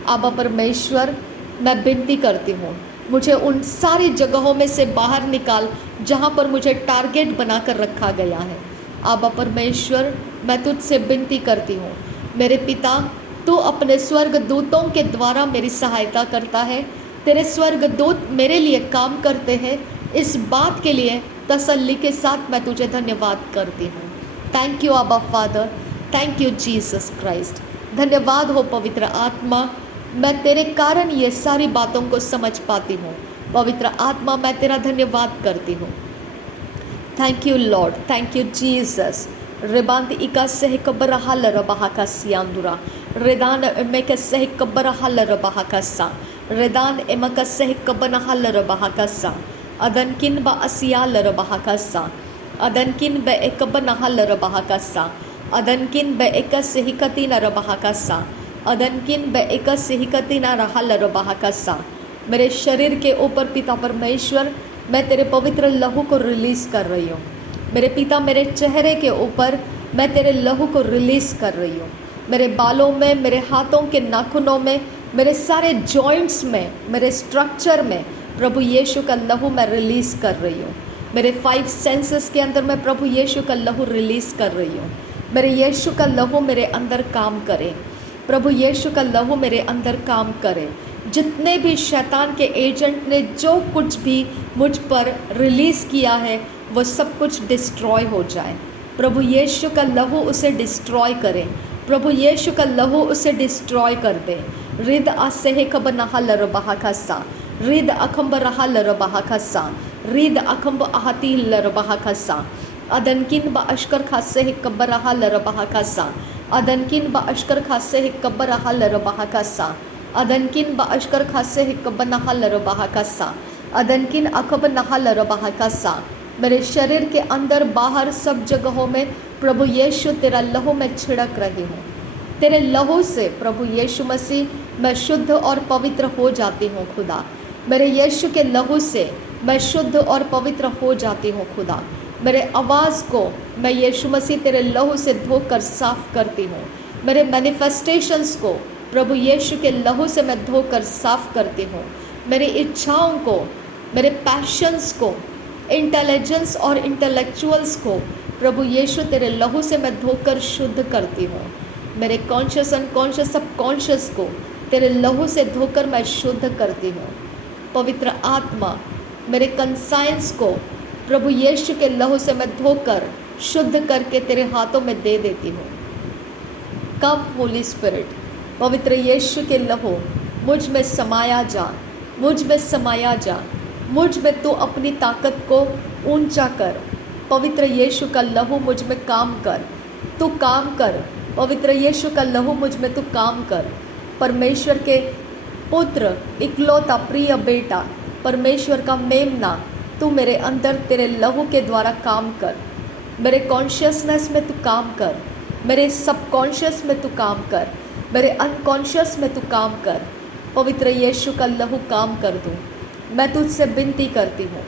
आबा परमेश्वर, मैं विनती करती हूँ, मुझे उन सारी जगहों में से बाहर निकाल जहाँ पर मुझे टारगेट बना कर रखा गया है। आबा परमेश्वर, मैं तुझसे विनती करती हूँ, मेरे पिता, तू अपने स्वर्ग दूतों के द्वारा मेरी सहायता करता है। तेरे स्वर्ग दूत मेरे लिए काम करते हैं। इस बात के लिए तसल्ली के साथ मैं तुझे धन्यवाद करती हूँ। थैंक यू आबा father, thank you Jesus Christ. धन्यवाद हो पवित्र आत्मा, मैं तेरे कारण ये सारी बातों को समझ पाती हूँ। पवित्र आत्मा, मैं तेरा धन्यवाद करती हूँ। Thank you lord, thank you Jesus. रिबांत इका सह कबर हल रबाहा का सियांदुरा रेदान एमेक सह कबर हल रबाहा का सा रेदान एमक सह कबन हल रबाहा का सा अदनकिन ब असियाल रबाहा का सा अदनकिन ब एकबन हल रबाहा का सा अदनकिन ब एक सहिकती न रबाहा का सा अदनकिन ब एक सहिकती न रहल रबाहा का सा। मेरे शरीर के ऊपर पिता परमेश्वर, मैं तेरे पवित्र लहू को रिलीज़ कर रही हूँ। मेरे पिता, मेरे चेहरे के ऊपर मैं तेरे लहू को रिलीज़ कर रही हूँ। मेरे बालों में, मेरे हाथों के नाखूनों में, मेरे सारे जॉइंट्स में, मेरे स्ट्रक्चर में प्रभु यीशु का लहू मैं रिलीज़ कर रही हूँ। मेरे 5 सेंसेस के अंदर मैं प्रभु यीशु का लहू रिलीज़ कर रही हूँ। मेरे यीशु का लहू मेरे अंदर काम करे। प्रभु यीशु का लहू मेरे अंदर काम करे। जितने भी शैतान के एजेंट ने जो कुछ भी मुझ पर रिलीज़ किया है, वो सब कुछ डिस्ट्रॉय हो जाए। प्रभु यीशु का लहू उसे डिस्ट्रॉय करे। प्रभु यीशु का लहू उसे डिस्ट्रॉय कर दे। रिद आसेह कब नहल रबाहा का सा रिद अखम्ब रहल रबाहा का सा रिद अखम्ब आहती रबाहा का सा अदनकिन ब अश्कर खासे कब रहल रबाहा का सा अदनकिन ब अश्कर खासे कब रहल रबाहा का सा अदनकिन ब अश्कर खासे कब नहल रबाहा का सा अदनकिन अकब नहल रबाहा का सा। मेरे शरीर के अंदर बाहर सब जगहों में प्रभु यीशु तेरा लहू मैं छिड़क रही हूँ। तेरे लहू से प्रभु यीशु मसीह मैं शुद्ध और पवित्र हो जाती हूँ खुदा। मेरे यीशु के लहू से मैं शुद्ध और पवित्र हो जाती हूँ खुदा। मेरे आवाज़ को मैं यीशु मसीह तेरे लहू से धोकर साफ करती हूँ। मेरे मैनिफेस्टेशंस को प्रभु यीशु के लहू से मैं धोकर साफ करती हूँ। मेरी इच्छाओं को, मेरे पैशंस को, इंटेलिजेंस और इंटेलेक्चुअल्स को प्रभु यीशु तेरे लहू से मैं धोकर शुद्ध करती हूँ। मेरे कॉन्शियस अनकॉन्शियस सब कॉन्शियस को तेरे लहू से धोकर मैं शुद्ध करती हूँ। पवित्र आत्मा, मेरे कंसाइंस को प्रभु यीशु के लहू से मैं धोकर शुद्ध करके तेरे हाथों में दे देती हूँ। कम होली स्पिरिट, पवित्र यीशु के लहू मुझ में समाया जा, मुझ में समाया जा। मुझ में तू अपनी ताकत को ऊंचा कर। पवित्र यीशु का लहू मुझ में काम कर, तू काम कर। पवित्र यीशु का लहू मुझ में तू काम कर। परमेश्वर के पुत्र, इकलौता प्रिय बेटा, परमेश्वर का मेमना, तू मेरे अंदर तेरे लहू के द्वारा काम कर। मेरे कॉन्शियसनेस में तू काम कर, मेरे सबकॉन्शियस में तू काम कर, मेरे अनकॉन्शियस में तू काम कर। पवित्र यीशु का लहू काम कर दूँ। मैं तुझसे विनती करती हूँ,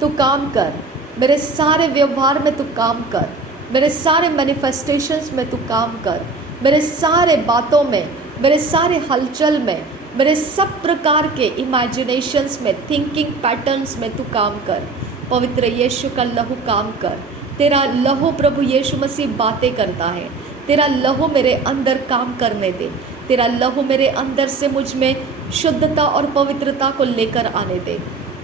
तू काम कर। मेरे सारे व्यवहार में तू काम कर, मेरे सारे मैनिफेस्टेशंस में तू काम कर, मेरे सारे बातों में, मेरे सारे हलचल में, मेरे सब प्रकार के इमेजिनेशंस में, थिंकिंग पैटर्न्स में तू काम कर। पवित्र यीशु का लहू काम कर। तेरा लहू प्रभु यीशु मसीह बातें करता है। तेरा लहू मेरे अंदर काम करने दे। तेरा लहू मेरे अंदर से मुझ में शुद्धता और पवित्रता को लेकर आने दे।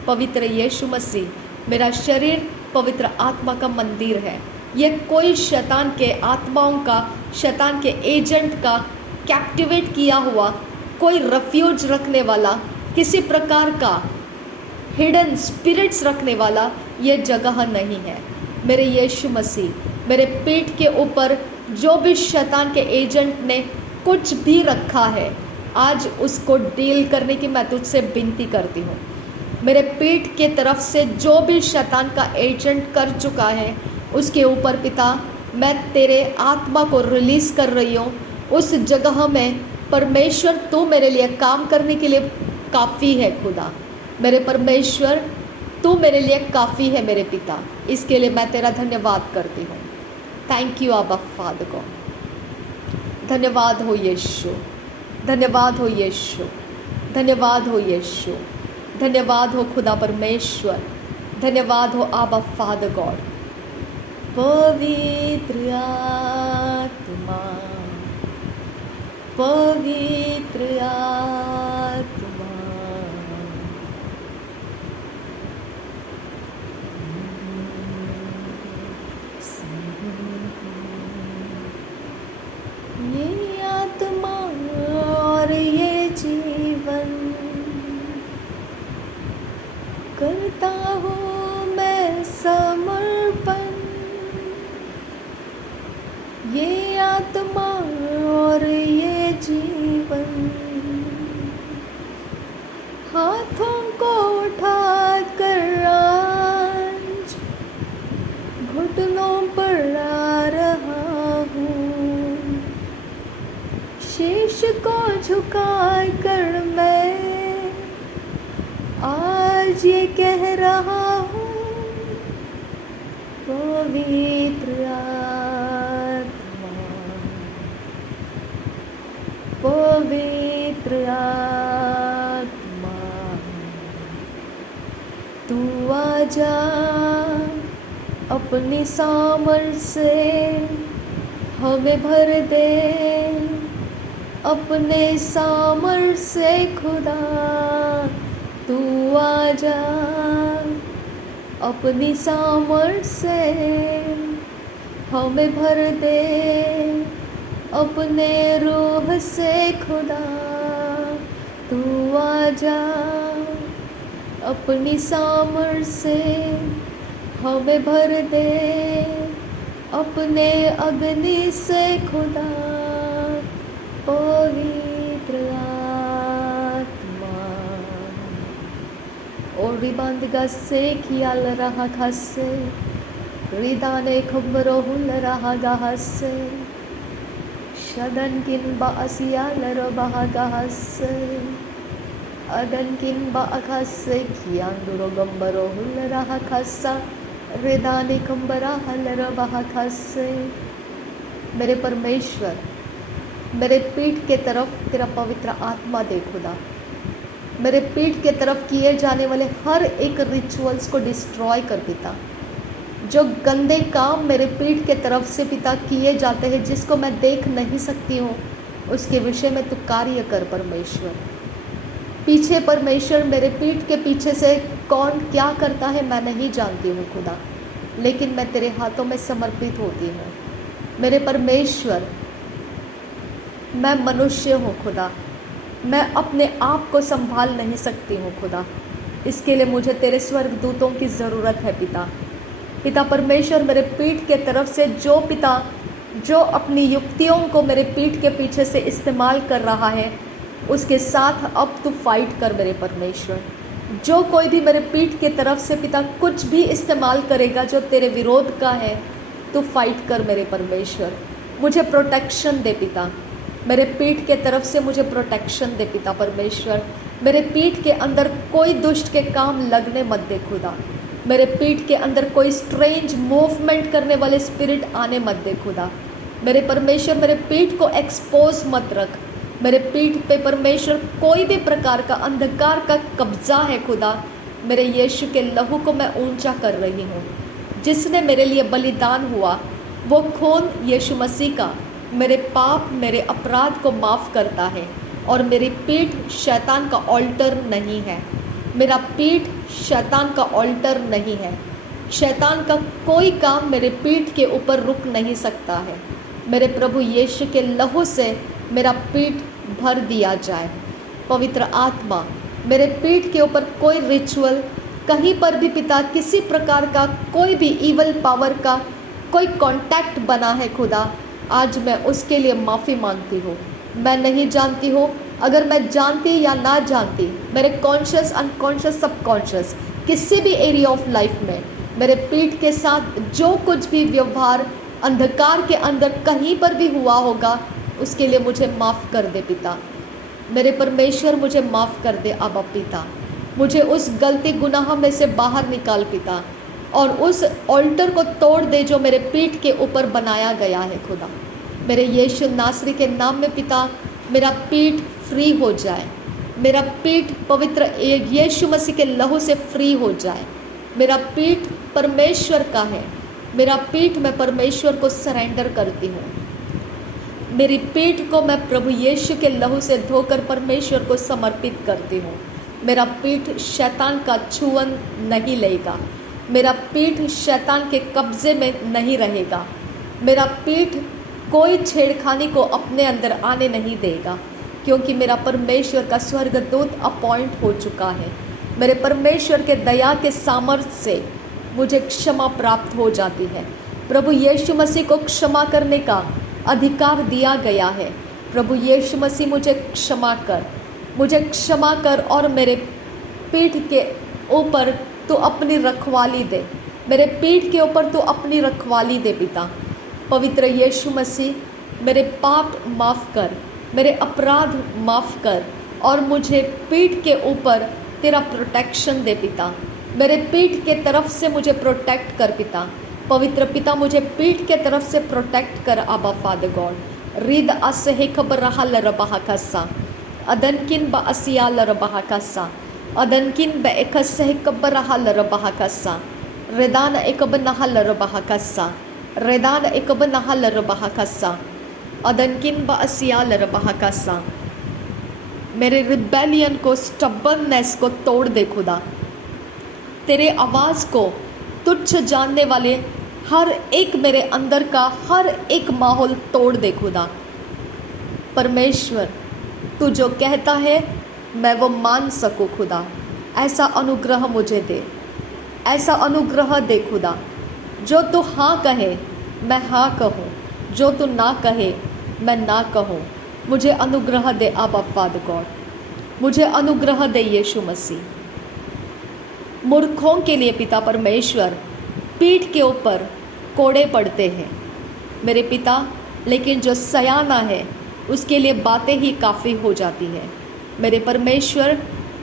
पवित्र यीशु मसीह, मेरा शरीर पवित्र आत्मा का मंदिर है। यह कोई शैतान के आत्माओं का, शैतान के एजेंट का कैप्टिवेट किया हुआ, कोई रेफ्यूज रखने वाला, किसी प्रकार का हिडन स्पिरिट्स रखने वाला यह जगह नहीं है। मेरे यीशु मसीह, मेरे पेट के ऊपर जो भी शैतान के एजेंट ने कुछ भी रखा है, आज उसको डील करने की मैं तुझसे विनती करती हूँ। मेरे पेट के तरफ से जो भी शैतान का एजेंट कर चुका है, उसके ऊपर पिता मैं तेरे आत्मा को रिलीज़ कर रही हूँ। उस जगह में परमेश्वर तू मेरे लिए काम करने के लिए काफ़ी है खुदा। मेरे परमेश्वर तू मेरे लिए काफ़ी है मेरे पिता। इसके लिए मैं तेरा धन्यवाद करती हूँ। थैंक यू आबा फादर गॉड। धन्यवाद हो यीशु, धन्यवाद हो यीशु, धन्यवाद हो यीशु, धन्यवाद हो खुदा परमेश्वर, धन्यवाद हो आबा फादर गॉड। पवित्र आत्मा, पवित्र आत्मा, ये आत्मा और ये जीवन करता हूँ मैं समर्पण। ये आत्मा और ये जीवन हाथों को उठा कर आज घुटनों पर आ रहा हूँ। शीश को झुका कर मैं आज ये कह रहा हूँ, पवित्र आत्मा, पवित्र आत्मा, तू आजा अपनी सामर्थ से हमें भर दे, अपने सामर्थ से खुदा तू आजा, अपनी सामर्थ से हमें भर दे, अपने रूह से खुदा तू आजा, अपनी सामर्थ से हमें भर दे, अपने अग्नि से खुदा पवित्र आत्मा। और रिबांदिगा से खियाल रहा खसे, रिदाने खबरो हुल रहा गहसे, शदन किन बासियाल रहा गहसे, अदन किन बाखसे खियांदुरो गंबरो हुल रहा खसा, रिदाने खंबरा हल रहा खसे। मेरे परमेश्वर, मेरे पीठ के तरफ तेरा पवित्र आत्मा दे खुदा। मेरे पीठ के तरफ किए जाने वाले हर एक रिचुअल्स को डिस्ट्रॉय कर पिता। जो गंदे काम मेरे पीठ के तरफ से पिता किए जाते हैं, जिसको मैं देख नहीं सकती हूँ, उसके विषय में तू कार्य कर परमेश्वर। पीछे परमेश्वर, मेरे पीठ के पीछे से कौन क्या करता है मैं नहीं जानती हूँ खुदा, लेकिन मैं तेरे हाथों में समर्पित होती हूँ। मेरे परमेश्वर, मैं मनुष्य हूँ खुदा, मैं अपने आप को संभाल नहीं सकती हूँ खुदा। इसके लिए मुझे तेरे स्वर्गदूतों की ज़रूरत है पिता। पिता परमेश्वर, मेरे पीठ के तरफ से जो अपनी युक्तियों को मेरे पीठ के पीछे से इस्तेमाल कर रहा है, उसके साथ अब तू फाइट कर मेरे परमेश्वर। जो कोई भी मेरे पीठ के तरफ से पिता कुछ भी इस्तेमाल करेगा जो तेरे विरोध का है, तू फाइट कर मेरे परमेश्वर। मुझे प्रोटेक्शन दे पिता, मेरे पीठ के तरफ से मुझे प्रोटेक्शन दे पिता परमेश्वर। मेरे पीठ के अंदर कोई दुष्ट के काम लगने मत दे खुदा। मेरे पीठ के अंदर कोई स्ट्रेंज मूवमेंट करने वाले स्पिरिट आने मत दे खुदा। मेरे परमेश्वर, मेरे पीठ को एक्सपोज मत रख। मेरे पीठ पे परमेश्वर कोई भी प्रकार का अंधकार का कब्जा है खुदा, मेरे यीशु के लहू को मैं ऊंचा कर रही हूँ। जिसने मेरे लिए बलिदान हुआ, वो खून यीशु मसीह का मेरे पाप, मेरे अपराध को माफ़ करता है। और मेरी पीठ शैतान का ऑल्टर नहीं है। मेरा पीठ शैतान का ऑल्टर नहीं है। शैतान का कोई काम मेरे पीठ के ऊपर रुक नहीं सकता है। मेरे प्रभु यीशु के लहू से मेरा पीठ भर दिया जाए। पवित्र आत्मा, मेरे पीठ के ऊपर कोई रिचुअल कहीं पर भी पिता किसी प्रकार का कोई भी ईवल पावर का कोई कांटेक्ट बना है खुदा, आज मैं उसके लिए माफ़ी मांगती हूँ। मैं नहीं जानती हूँ, अगर मैं जानती या ना जानती, मेरे कॉन्शियस, अनकॉन्शियस, सबकॉन्शियस किसी भी एरिया ऑफ लाइफ में मेरे पीठ के साथ जो कुछ भी व्यवहार अंधकार के अंदर कहीं पर भी हुआ होगा, उसके लिए मुझे माफ़ कर दे पिता। मेरे परमेश्वर, मुझे माफ़ कर दे आबा पिता। मुझे उस गलती गुनाह में से बाहर निकाल पिता, और उस ऑल्टर को तोड़ दे जो मेरे पीठ के ऊपर बनाया गया है खुदा। मेरे यीशु नासरी के नाम में पिता, मेरा पीठ फ्री हो जाए। मेरा पीठ पवित्र यीशु मसीह के लहू से फ्री हो जाए। मेरा पीठ परमेश्वर का है। मेरा पीठ मैं परमेश्वर को सरेंडर करती हूँ। मेरी पीठ को मैं प्रभु यीशु के लहू से धोकर परमेश्वर को समर्पित करती हूँ। मेरा पीठ शैतान का छुअन नहीं लेगा। मेरा पीठ शैतान के कब्जे में नहीं रहेगा। मेरा पीठ कोई छेड़खानी को अपने अंदर आने नहीं देगा, क्योंकि मेरा परमेश्वर का स्वर्गदूत अपॉइंट हो चुका है। मेरे परमेश्वर के दया के सामर्थ्य से मुझे क्षमा प्राप्त हो जाती है। प्रभु यीशु मसीह को क्षमा करने का अधिकार दिया गया है। प्रभु यीशु मसीह मुझे क्षमा कर और मेरे पीठ के ऊपर तो अपनी रखवाली दे। मेरे पीठ के ऊपर तो अपनी रखवाली दे पिता। पवित्र यीशु मसीह मेरे पाप माफ़ कर, मेरे अपराध माफ़ कर और मुझे पीठ के ऊपर तेरा प्रोटेक्शन दे पिता। मेरे पीठ के तरफ से मुझे प्रोटेक्ट कर पिता। पवित्र पिता मुझे पीठ के तरफ से प्रोटेक्ट कर आबा फादर गॉड। रिद असहे खबर रहा लरबहा कसा अदनकिन ब असिया लरबहा कसा अदनकिन ब एकसहे खबर रहा लरबहा कसा रेदान एकब नहा लरबहा कसा रेदान एकब नहा लरबहा कसा अदनकिन ब असिया लरबहा कसा। मेरे रिबेलियन को, स्टबर्ननेस को तोड़ दे खुदा। तेरे आवाज़ को तुच्छ जानने वाले हर एक मेरे अंदर का हर एक माहौल तोड़ दे खुदा। परमेश्वर तू जो कहता है मैं वो मान सकूँ खुदा। ऐसा अनुग्रह मुझे दे, ऐसा अनुग्रह दे खुदा। जो तू हाँ कहे मैं हाँ कहूँ, जो तू ना कहे मैं ना कहूँ। मुझे अनुग्रह दे आबा फादर गॉड, मुझे अनुग्रह दे यीशु मसीह। मूर्खों के लिए पिता परमेश्वर पीठ के ऊपर कोड़े पड़ते हैं मेरे पिता, लेकिन जो सयाना है उसके लिए बातें ही काफ़ी हो जाती है मेरे परमेश्वर।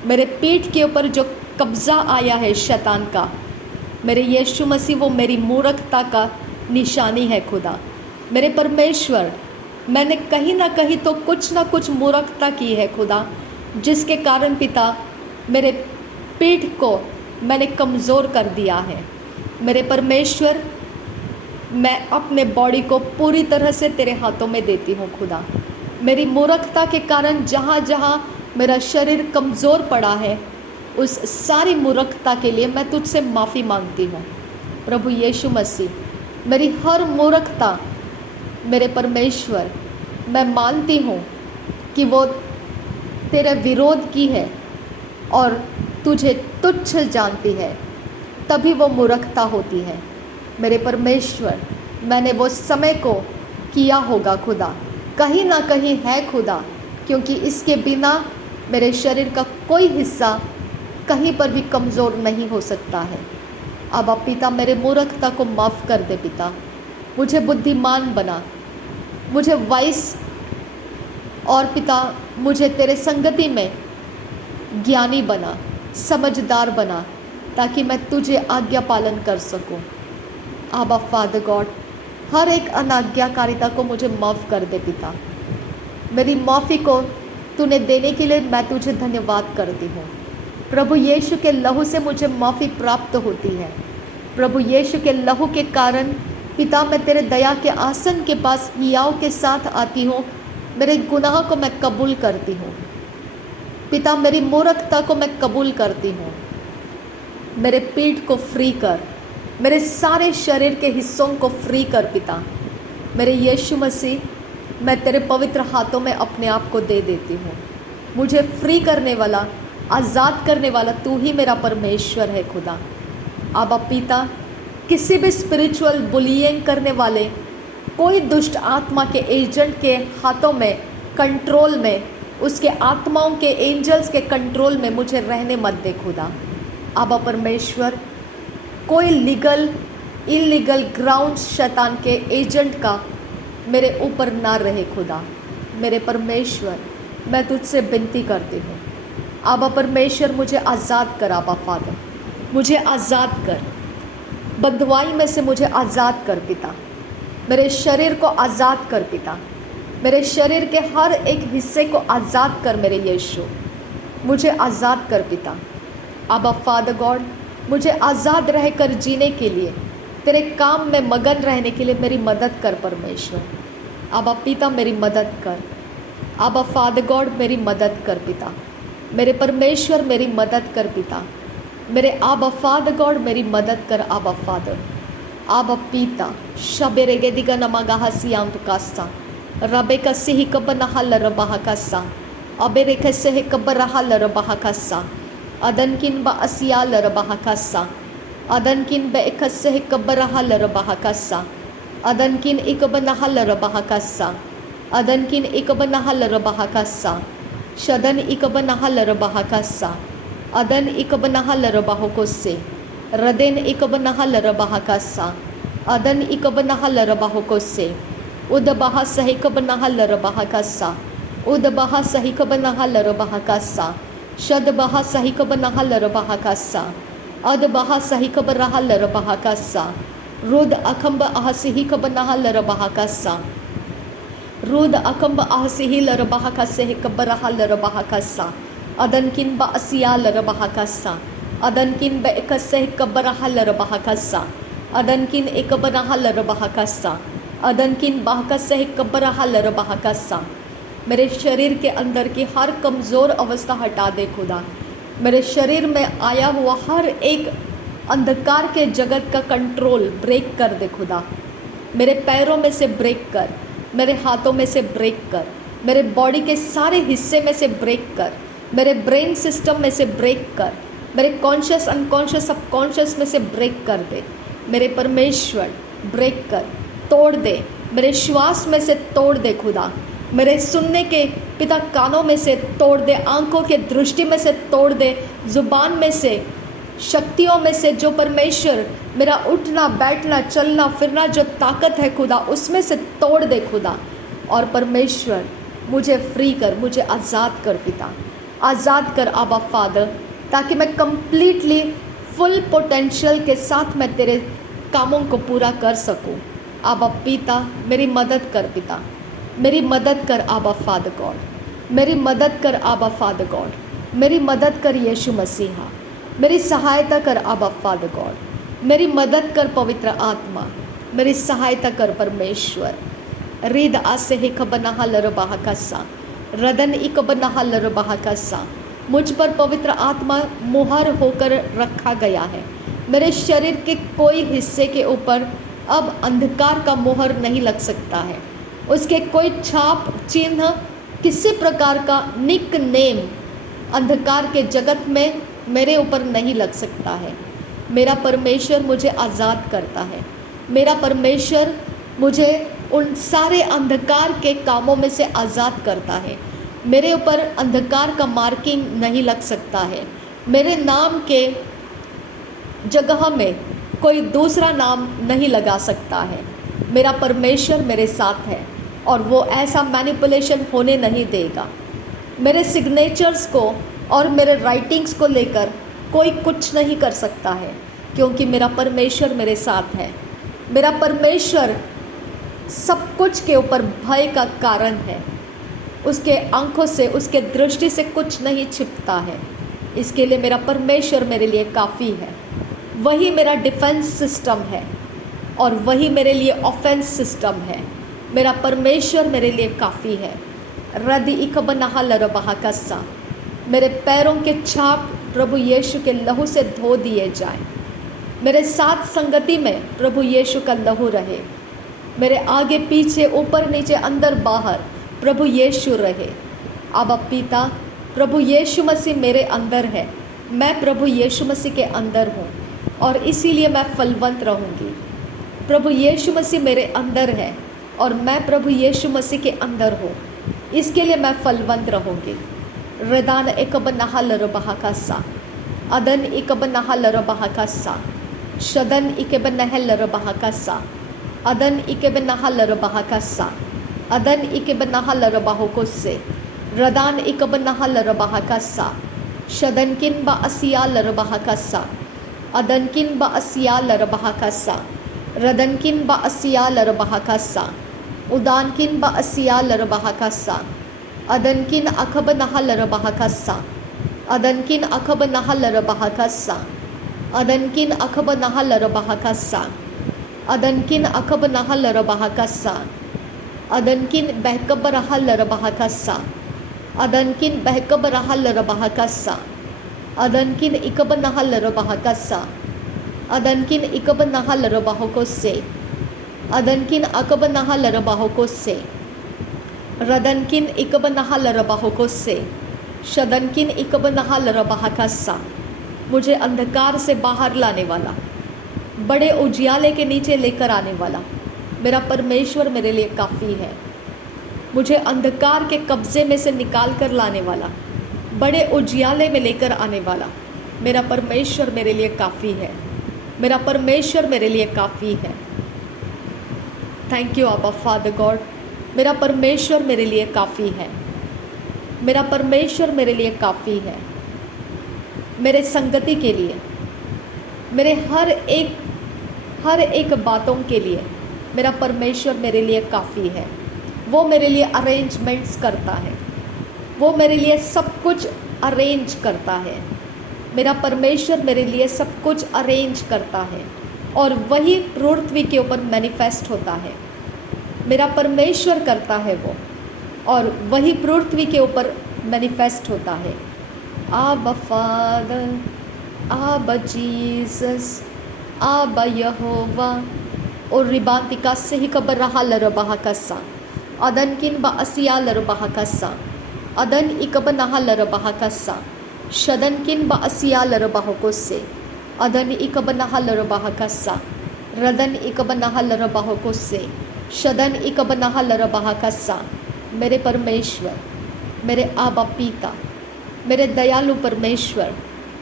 मेरे पीठ के ऊपर जो कब्ज़ा आया है शैतान का, मेरे यीशु मसीह, वो मेरी मूर्खता का निशानी है खुदा। मेरे परमेश्वर मैंने कहीं ना कहीं तो कुछ ना कुछ मूर्खता की है खुदा, जिसके कारण पिता मेरे पीठ को मैंने कमज़ोर कर दिया है मेरे परमेश्वर। मैं अपने बॉडी को पूरी तरह से तेरे हाथों में देती हूँ खुदा। मेरी मूर्खता के कारण जहाँ जहाँ मेरा शरीर कमज़ोर पड़ा है, उस सारी मूर्खता के लिए मैं तुझसे माफ़ी मांगती हूँ प्रभु यीशु मसीह। मेरी हर मूर्खता मेरे परमेश्वर, मैं मानती हूँ कि वो तेरे विरोध की है और तुझे तुच्छ जानती है, तभी वो मूर्खता होती है मेरे परमेश्वर। मैंने वो समय को किया होगा खुदा, कहीं ना कहीं है खुदा, क्योंकि इसके बिना मेरे शरीर का कोई हिस्सा कहीं पर भी कमज़ोर नहीं हो सकता है। अब आप पिता मेरे मूर्खता को माफ़ कर दे पिता। मुझे बुद्धिमान बना, मुझे वाइस और पिता मुझे तेरे संगति में ज्ञानी बना, समझदार बना, ताकि मैं तुझे आज्ञा पालन कर सकूं। आबा फादर गॉड, हर एक अनाज्ञाकारिता को मुझे माफ़ कर दे पिता। मेरी माफ़ी को तूने देने के लिए मैं तुझे धन्यवाद करती हूँ। प्रभु यीशु के लहू से मुझे माफ़ी प्राप्त होती है। प्रभु यीशु के लहू के कारण पिता मैं तेरे दया के आसन के पास हियाव के साथ आती हूँ। मेरे गुनाह को मैं कबूल करती हूँ पिता, मेरी मूर्खता को मैं कबूल करती हूँ। मेरे पीठ को फ्री कर, मेरे सारे शरीर के हिस्सों को फ्री कर पिता। मेरे यीशु मसीह, मैं तेरे पवित्र हाथों में अपने आप को दे देती हूँ। मुझे फ्री करने वाला, आज़ाद करने वाला तू ही मेरा परमेश्वर है खुदा। आबा पिता, किसी भी स्पिरिचुअल बुलिंग करने वाले कोई दुष्ट आत्मा के एजेंट के हाथों में, कंट्रोल में, उसके आत्माओं के एंजल्स के कंट्रोल में मुझे रहने मत दे खुदा। आबा परमेश्वर, कोई लीगल इलीगल ग्राउंड्स शैतान के एजेंट का मेरे ऊपर ना रहे खुदा। मेरे परमेश्वर, मैं तुझसे विनती करती हूँ। आबा परमेश्वर, मुझे आज़ाद कर आबा फादर, मुझे आज़ाद कर, बदवाई में से मुझे आज़ाद कर पिता। मेरे शरीर को आज़ाद कर पिता, मेरे शरीर के हर एक हिस्से को आज़ाद कर मेरे यीशु। मुझे आज़ाद कर पिता। आबा फादर गॉड, मुझे आज़ाद रहकर जीने के लिए, तेरे काम में मगन रहने के लिए मेरी मदद कर परमेश्वर। आबा पिता मेरी मदद कर। आबा फादर गॉड मेरी मदद कर पिता। मेरे परमेश्वर मेरी मदद कर पिता। मेरे आबा फादर गॉड मेरी मदद कर आबा फादर। आबा पिता शबेरे गेदिगा नमागा हसियां तुकासा रबे कसे ही कब नहल रबाह कसा अबेरे कसे ही कब रहल रबाह कसा अदनकिन बा असियाल रबाह कसा अदनकिन बे कसे ही कब रहल रबाह कसा अदनकिन इकब नहल रबाह कसा अदनकिन इकब नहल रबाह कसा शदन इकब नहल रबाह कसा अदन इकब नहल रबाह कोसे रदेन इकब नहल रबाह कसा अदन इकब नहल रबाह कोसे उदबाह सहिकब नहल रबाह कसा उदबाह सहिकब नहल रबाह कसा शदबाह सहिकब नहल रबाह कसा अदबाह सहिकब रहल रबाह कसा रुद अखंब आहसिहिकब नहल रबाह कसा रुद अखंब आहसिहिल रबाह कसे कब रहल रबाह कसा अदनकिन बा असियाल रबाह कसा अदनकिन बे एकसे कब रहल रबाह कसा अदनकिन एकब रहल रबाह कसा अदनकिन बाहकसे कब रहल रबाह कसा। मेरे शरीर के अंदर की हर कमज़ोर अवस्था हटा दे खुदा। मेरे शरीर में आया हुआ हर एक अंधकार के जगत का कंट्रोल ब्रेक कर दे खुदा। मेरे पैरों में से ब्रेक कर, मेरे हाथों में से ब्रेक कर, मेरे बॉडी के सारे हिस्से में से ब्रेक कर, मेरे ब्रेन सिस्टम में से ब्रेक कर, मेरे कॉन्शियस अनकॉन्शियस सबकॉन्शियस में से ब्रेक कर दे। मेरे परमेश्वर ब्रेक कर, तोड़ दे। मेरे श्वास में से तोड़ दे खुदा। मेरे सुनने के पिता कानों में से तोड़ दे, आंखों के दृष्टि में से तोड़ दे, ज़ुबान में से, शक्तियों में से जो परमेश्वर मेरा उठना बैठना चलना फिरना जो ताकत है खुदा उसमें से तोड़ दे खुदा। और परमेश्वर मुझे फ्री कर, मुझे आज़ाद कर पिता, आज़ाद कर आबा फादर, ताकि मैं कंप्लीटली फुल पोटेंशियल के साथ मैं तेरे कामों को पूरा कर सकूं। आबा पिता मेरी मदद कर पिता, मेरी मदद कर आबा फादर गॉड, मेरी मदद कर आबा फादर गॉड, मेरी मदद कर यीशु मसीहा, मेरी सहायता कर आबा फादर गॉड, मेरी मदद कर पवित्र आत्मा, मेरी सहायता कर परमेश्वर। रिद आसे ही कब नहल रबाह कसा रदन इकब नहल रबाह कसा। मुझ पर पवित्र आत्मा मुहर होकर रखा गया है। मेरे शरीर के कोई हिस्से के ऊपर अब अंधकार का मोहर नहीं लग सकता है। उसके कोई छाप चिन्ह किसी प्रकार का निक नेम अंधकार के जगत में मेरे ऊपर नहीं लग सकता है। मेरा परमेश्वर मुझे आज़ाद करता है। मेरा परमेश्वर मुझे उन सारे अंधकार के कामों में से आज़ाद करता है। मेरे ऊपर अंधकार का मार्किंग नहीं लग सकता है। मेरे नाम के जगह में कोई दूसरा नाम नहीं लगा सकता है। मेरा परमेश्वर मेरे साथ है और वो ऐसा मैनिपुलेशन होने नहीं देगा। मेरे सिग्नेचर्स को और मेरे राइटिंग्स को लेकर कोई कुछ नहीं कर सकता है, क्योंकि मेरा परमेश्वर मेरे साथ है। मेरा परमेश्वर सब कुछ के ऊपर भय का कारण है। उसके आंखों से, उसके दृष्टि से कुछ नहीं छिपता है। इसके लिए मेरा परमेश्वर मेरे लिए काफ़ी है। वही मेरा डिफेंस सिस्टम है और वही मेरे लिए ऑफेंस सिस्टम है। मेरा परमेश्वर मेरे लिए काफ़ी है। रदि इकब नहल रबाह कसा। मेरे पैरों के छाप प्रभु यीशु के लहू से धो दिए जाए। मेरे साथ संगति में प्रभु यीशु का लहू रहे। मेरे आगे पीछे ऊपर नीचे अंदर बाहर प्रभु यीशु रहे। आबा पिता, प्रभु यीशु मसीह मेरे अंदर है। मैं प्रभु यीशु मसीह के अंदर हूँ और इसीलिए मैं फलवंत रहूँगी। प्रभु यीशु मसीह मेरे अंदर है और मैं प्रभु यीशु मसीह के अंदर हूँ, इसके लिए मैं फलवंत रहूँगी। रदान एकब नहल रबाह कसा। अदन इकब नहल रबाह कसा। शदन इकब नहल रबाह कसा। अदन इकब नहल रबाह कसा। अदन इकब नहल रबाह कोसे। रदान इकब नहल रबाह कसा। शदनकिन बा असियाल रबाह कसा। अदनकिन बा असियाल रबाह कसा। रदनकिन बा असियाल रबाह कसा। उदानकिन बा असियाल रबाह कसा। अदनकिन अखब नहल रबाह कसा। Adankin akaba nahalara bahakasa. Adankin akaba nahalara bahakasa. Adankin akaba nahalara bahakasa. Adankin behkabarahalara bahakasa. Adankin behkabarahalara bahakasa. Adankin ikaba nahalara bahakasa. Adankin ikaba nahalara bahokose. Adankin akaba nahalara bahokose. Radankin ikaba nahalara bahokose. शदनकिन इकबनहल रबहकस्सा। मुझे अंधकार से बाहर लाने वाला, बड़े उजियाले के नीचे लेकर आने वाला मेरा परमेश्वर मेरे लिए काफ़ी है। मुझे अंधकार के कब्जे में से निकाल कर लाने वाला, बड़े उजियाले में लेकर आने वाला मेरा परमेश्वर मेरे लिए काफ़ी है। मेरा परमेश्वर मेरे लिए काफ़ी है। थैंक यू आबा फादर गॉड। मेरा परमेश्वर मेरे लिए काफ़ी है। मेरा परमेश्वर मेरे लिए काफ़ी है। मेरे संगति के लिए, मेरे हर एक बातों के लिए मेरा परमेश्वर मेरे लिए काफ़ी है। वो मेरे लिए अरेंजमेंट्स करता है, वो मेरे लिए सब कुछ अरेंज करता है। मेरा परमेश्वर मेरे लिए सब कुछ अरेंज करता है और वही पृथ्वी के ऊपर मैनिफेस्ट होता है। मेरा परमेश्वर करता है वो, और वही पृथ्वी के ऊपर मैनिफेस्ट होता है। आबा फादर, आबा जीसस, आबा यहोवा और रिबांतिका से ही कबर रहा लरबाहा कस्सा। अदन किन बा असिया लरबाहा कस्सा। अदन इकब नहा लरबाहा कस्सा। शदन किन बा असिया लरबाहा कोस्से। अदन इकब नहा लरबाहा कस्सा। रदन इकब नहा लरबाहा कोस्से। शदन इकब नहा लरबाहा कस्सा। मेरे परमेश्वर, मेरे आबा पिता, मेरे दयालु परमेश्वर,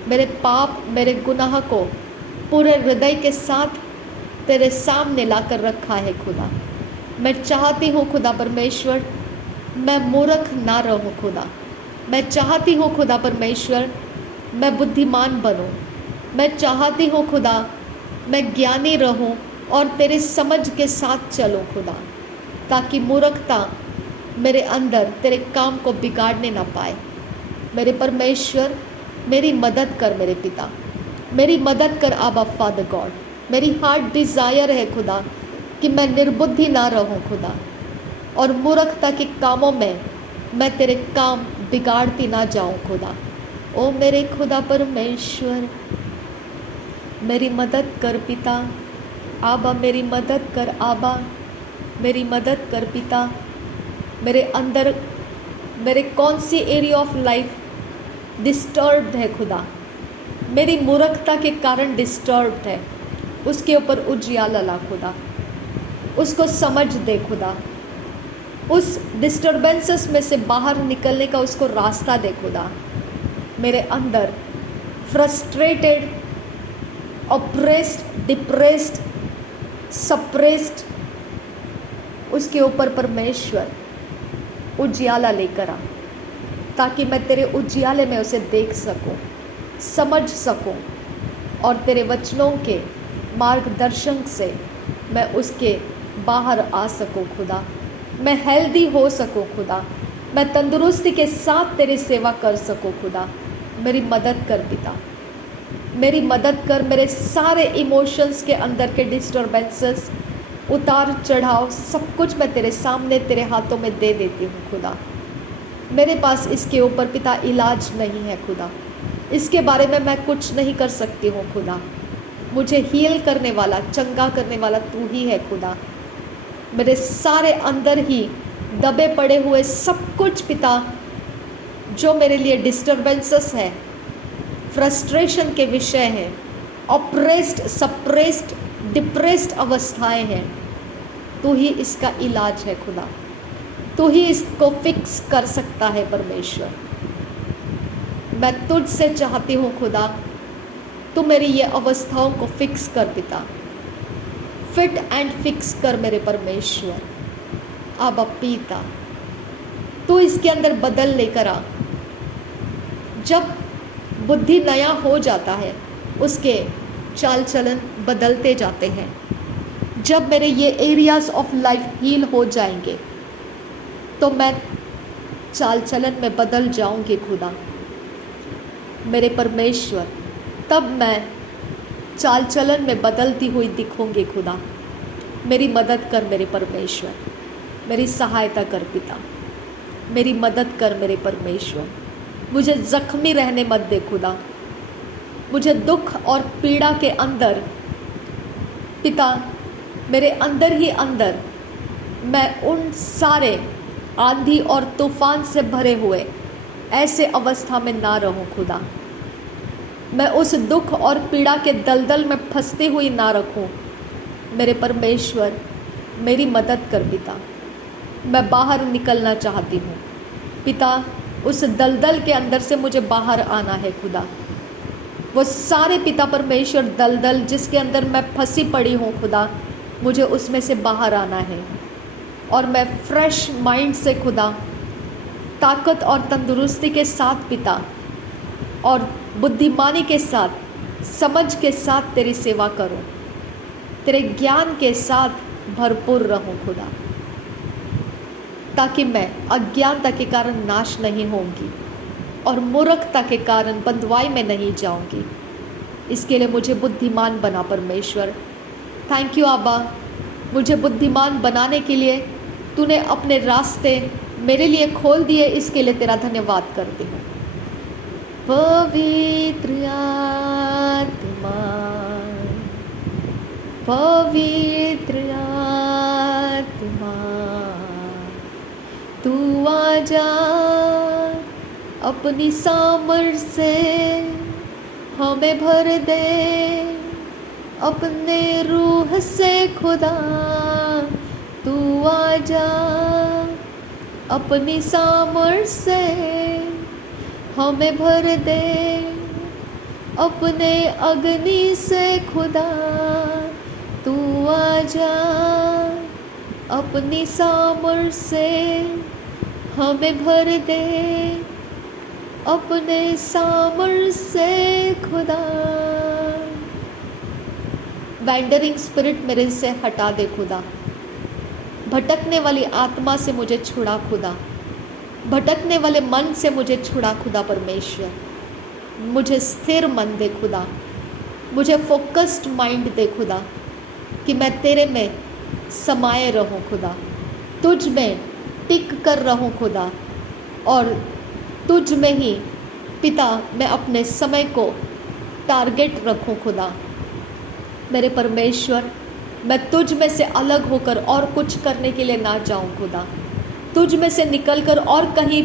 मेरे पाप, मेरे गुनाह को पूरे हृदय के साथ तेरे सामने लाकर रखा है खुदा। मैं चाहती हूँ खुदा परमेश्वर, मैं मूर्ख ना रहूँ खुदा। मैं चाहती हूँ खुदा परमेश्वर, मैं बुद्धिमान बनूँ। मैं चाहती हूँ खुदा, मैं ज्ञानी रहूँ और तेरे समझ के साथ चलूँ खुदा, ताकि मूर्खता मेरे अंदर तेरे काम को बिगाड़ने ना पाए। मेरे परमेश्वर, मेरी मदद कर मेरे पिता, मेरी मदद कर आबा फादर गॉड। मेरी हार्ट डिज़ायर है खुदा कि मैं निर्बुद्धि ना रहूं खुदा, और मूर्खता के कामों में मैं तेरे काम बिगाड़ती ना जाऊं खुदा। ओ मेरे खुदा परमेश्वर, मेरी मदद कर पिता। आबा मेरी मदद कर आबा, मेरी मदद कर पिता। मेरे अंदर मेरे कौन सी एरिया ऑफ लाइफ डिस्टर्ब्ड है खुदा, मेरी मूर्खता के कारण डिस्टर्ब्ड है, उसके ऊपर उजियाला ला खुदा, उसको समझ दे खुदा। उस डिस्टर्बेंसेस में से बाहर निकलने का उसको रास्ता दे खुदा। मेरे अंदर फ्रस्ट्रेटेड, ऑप्रेस्ड, डिप्रेस्ड, सप्रेस्ड, उसके ऊपर परमेश्वर उजियाला लेकर आ, ताकि मैं तेरे उजियाले में उसे देख सकूं, समझ सकूं, और तेरे वचनों के मार्गदर्शन से मैं उसके बाहर आ सकूं खुदा। मैं हेल्दी हो सकूं खुदा, मैं तंदुरुस्ती के साथ तेरी सेवा कर सकूं खुदा। मेरी मदद कर पिता, मेरी मदद कर। मेरे सारे इमोशंस के अंदर के डिस्टर्बेंसेस, उतार चढ़ाव, सब कुछ मैं तेरे सामने तेरे हाथों में दे देती हूँ खुदा। मेरे पास इसके ऊपर पिता इलाज नहीं है खुदा, इसके बारे में मैं कुछ नहीं कर सकती हूँ खुदा। मुझे हील करने वाला, चंगा करने वाला तू ही है खुदा। मेरे सारे अंदर ही दबे पड़े हुए सब कुछ पिता, जो मेरे लिए डिस्टर्बेंसेस है, फ्रस्ट्रेशन के विषय हैं, ऑप्रेस्ड, सप्रेस्ड, डिप्रेस्ड अवस्थाएं हैं, तू ही इसका इलाज है खुदा। तू ही इसको फिक्स कर सकता है परमेश्वर। मैं तुझसे चाहती हूँ खुदा, तू मेरी ये अवस्थाओं को फिक्स कर पिता, फिट एंड फिक्स कर मेरे परमेश्वर। आबा पिता, तू इसके अंदर बदल लेकर आ। जब बुद्धि नया हो जाता है, उसके चाल चलन बदलते जाते हैं। जब मेरे ये एरियाज ऑफ लाइफ हील हो जाएंगे, तो मैं चाल चलन में बदल जाऊंगी खुदा। मेरे परमेश्वर, तब मैं चाल चलन में बदलती हुई दिखूंगी खुदा। मेरी मदद कर मेरे परमेश्वर, मेरी सहायता कर पिता, मेरी मदद कर मेरे परमेश्वर। मुझे जख्मी रहने मत दे खुदा। मुझे दुख और पीड़ा के अंदर पिता, मेरे अंदर ही अंदर मैं उन सारे आंधी और तूफान से भरे हुए ऐसे अवस्था में ना रहूं खुदा। मैं उस दुख और पीड़ा के दलदल में फंसती हुई ना रखूं। मेरे परमेश्वर, मेरी मदद कर पिता। मैं बाहर निकलना चाहती हूँ पिता। उस दलदल के अंदर से मुझे बाहर आना है खुदा। वो सारे पिता परमेश्वर दलदल जिसके अंदर मैं फंसी पड़ी हूँ खुदा, मुझे उसमें से बाहर आना है। और मैं फ्रेश माइंड से खुदा, ताकत और तंदुरुस्ती के साथ पिता, और बुद्धिमानी के साथ, समझ के साथ तेरी सेवा करूं। तेरे ज्ञान के साथ भरपूर रहूं खुदा, ताकि मैं अज्ञानता के कारण नाश नहीं होंगी और मूर्खता के कारण बंधुआई में नहीं जाऊंगी। इसके लिए मुझे बुद्धिमान बना परमेश्वर। थैंक यू आबा। मुझे बुद्धिमान बनाने के लिए तूने अपने रास्ते मेरे लिए खोल दिए, इसके लिए तेरा धन्यवाद करती हूँ। पवित्र आत्मा, पवित्र आत्मा, तू आजा अपनी सामर्थ से हमें भर दे, अपने रूह से खुदा तू आजा, अपनी सामर्थ से हमें भर दे, अपने अग्नि से खुदा तू आजा, अपनी सामर्थ से हमें भर दे, अपने सामर्थ से खुदा। वैंडरिंग स्पिरिट मेरे से हटा दे खुदा। भटकने वाली आत्मा से मुझे छुड़ा खुदा। भटकने वाले मन से मुझे छुड़ा खुदा परमेश्वर। मुझे स्थिर मन दे खुदा। मुझे फोकस्ड माइंड दे खुदा, कि मैं तेरे में समाये रहूं खुदा, तुझ में टिक कर रहूं खुदा, और तुझ में ही पिता मैं अपने समय को टारगेट रखूं खुदा। मेरे परमेश्वर, मैं तुझ में से अलग होकर और कुछ करने के लिए ना जाऊं खुदा। तुझ में से निकलकर और कहीं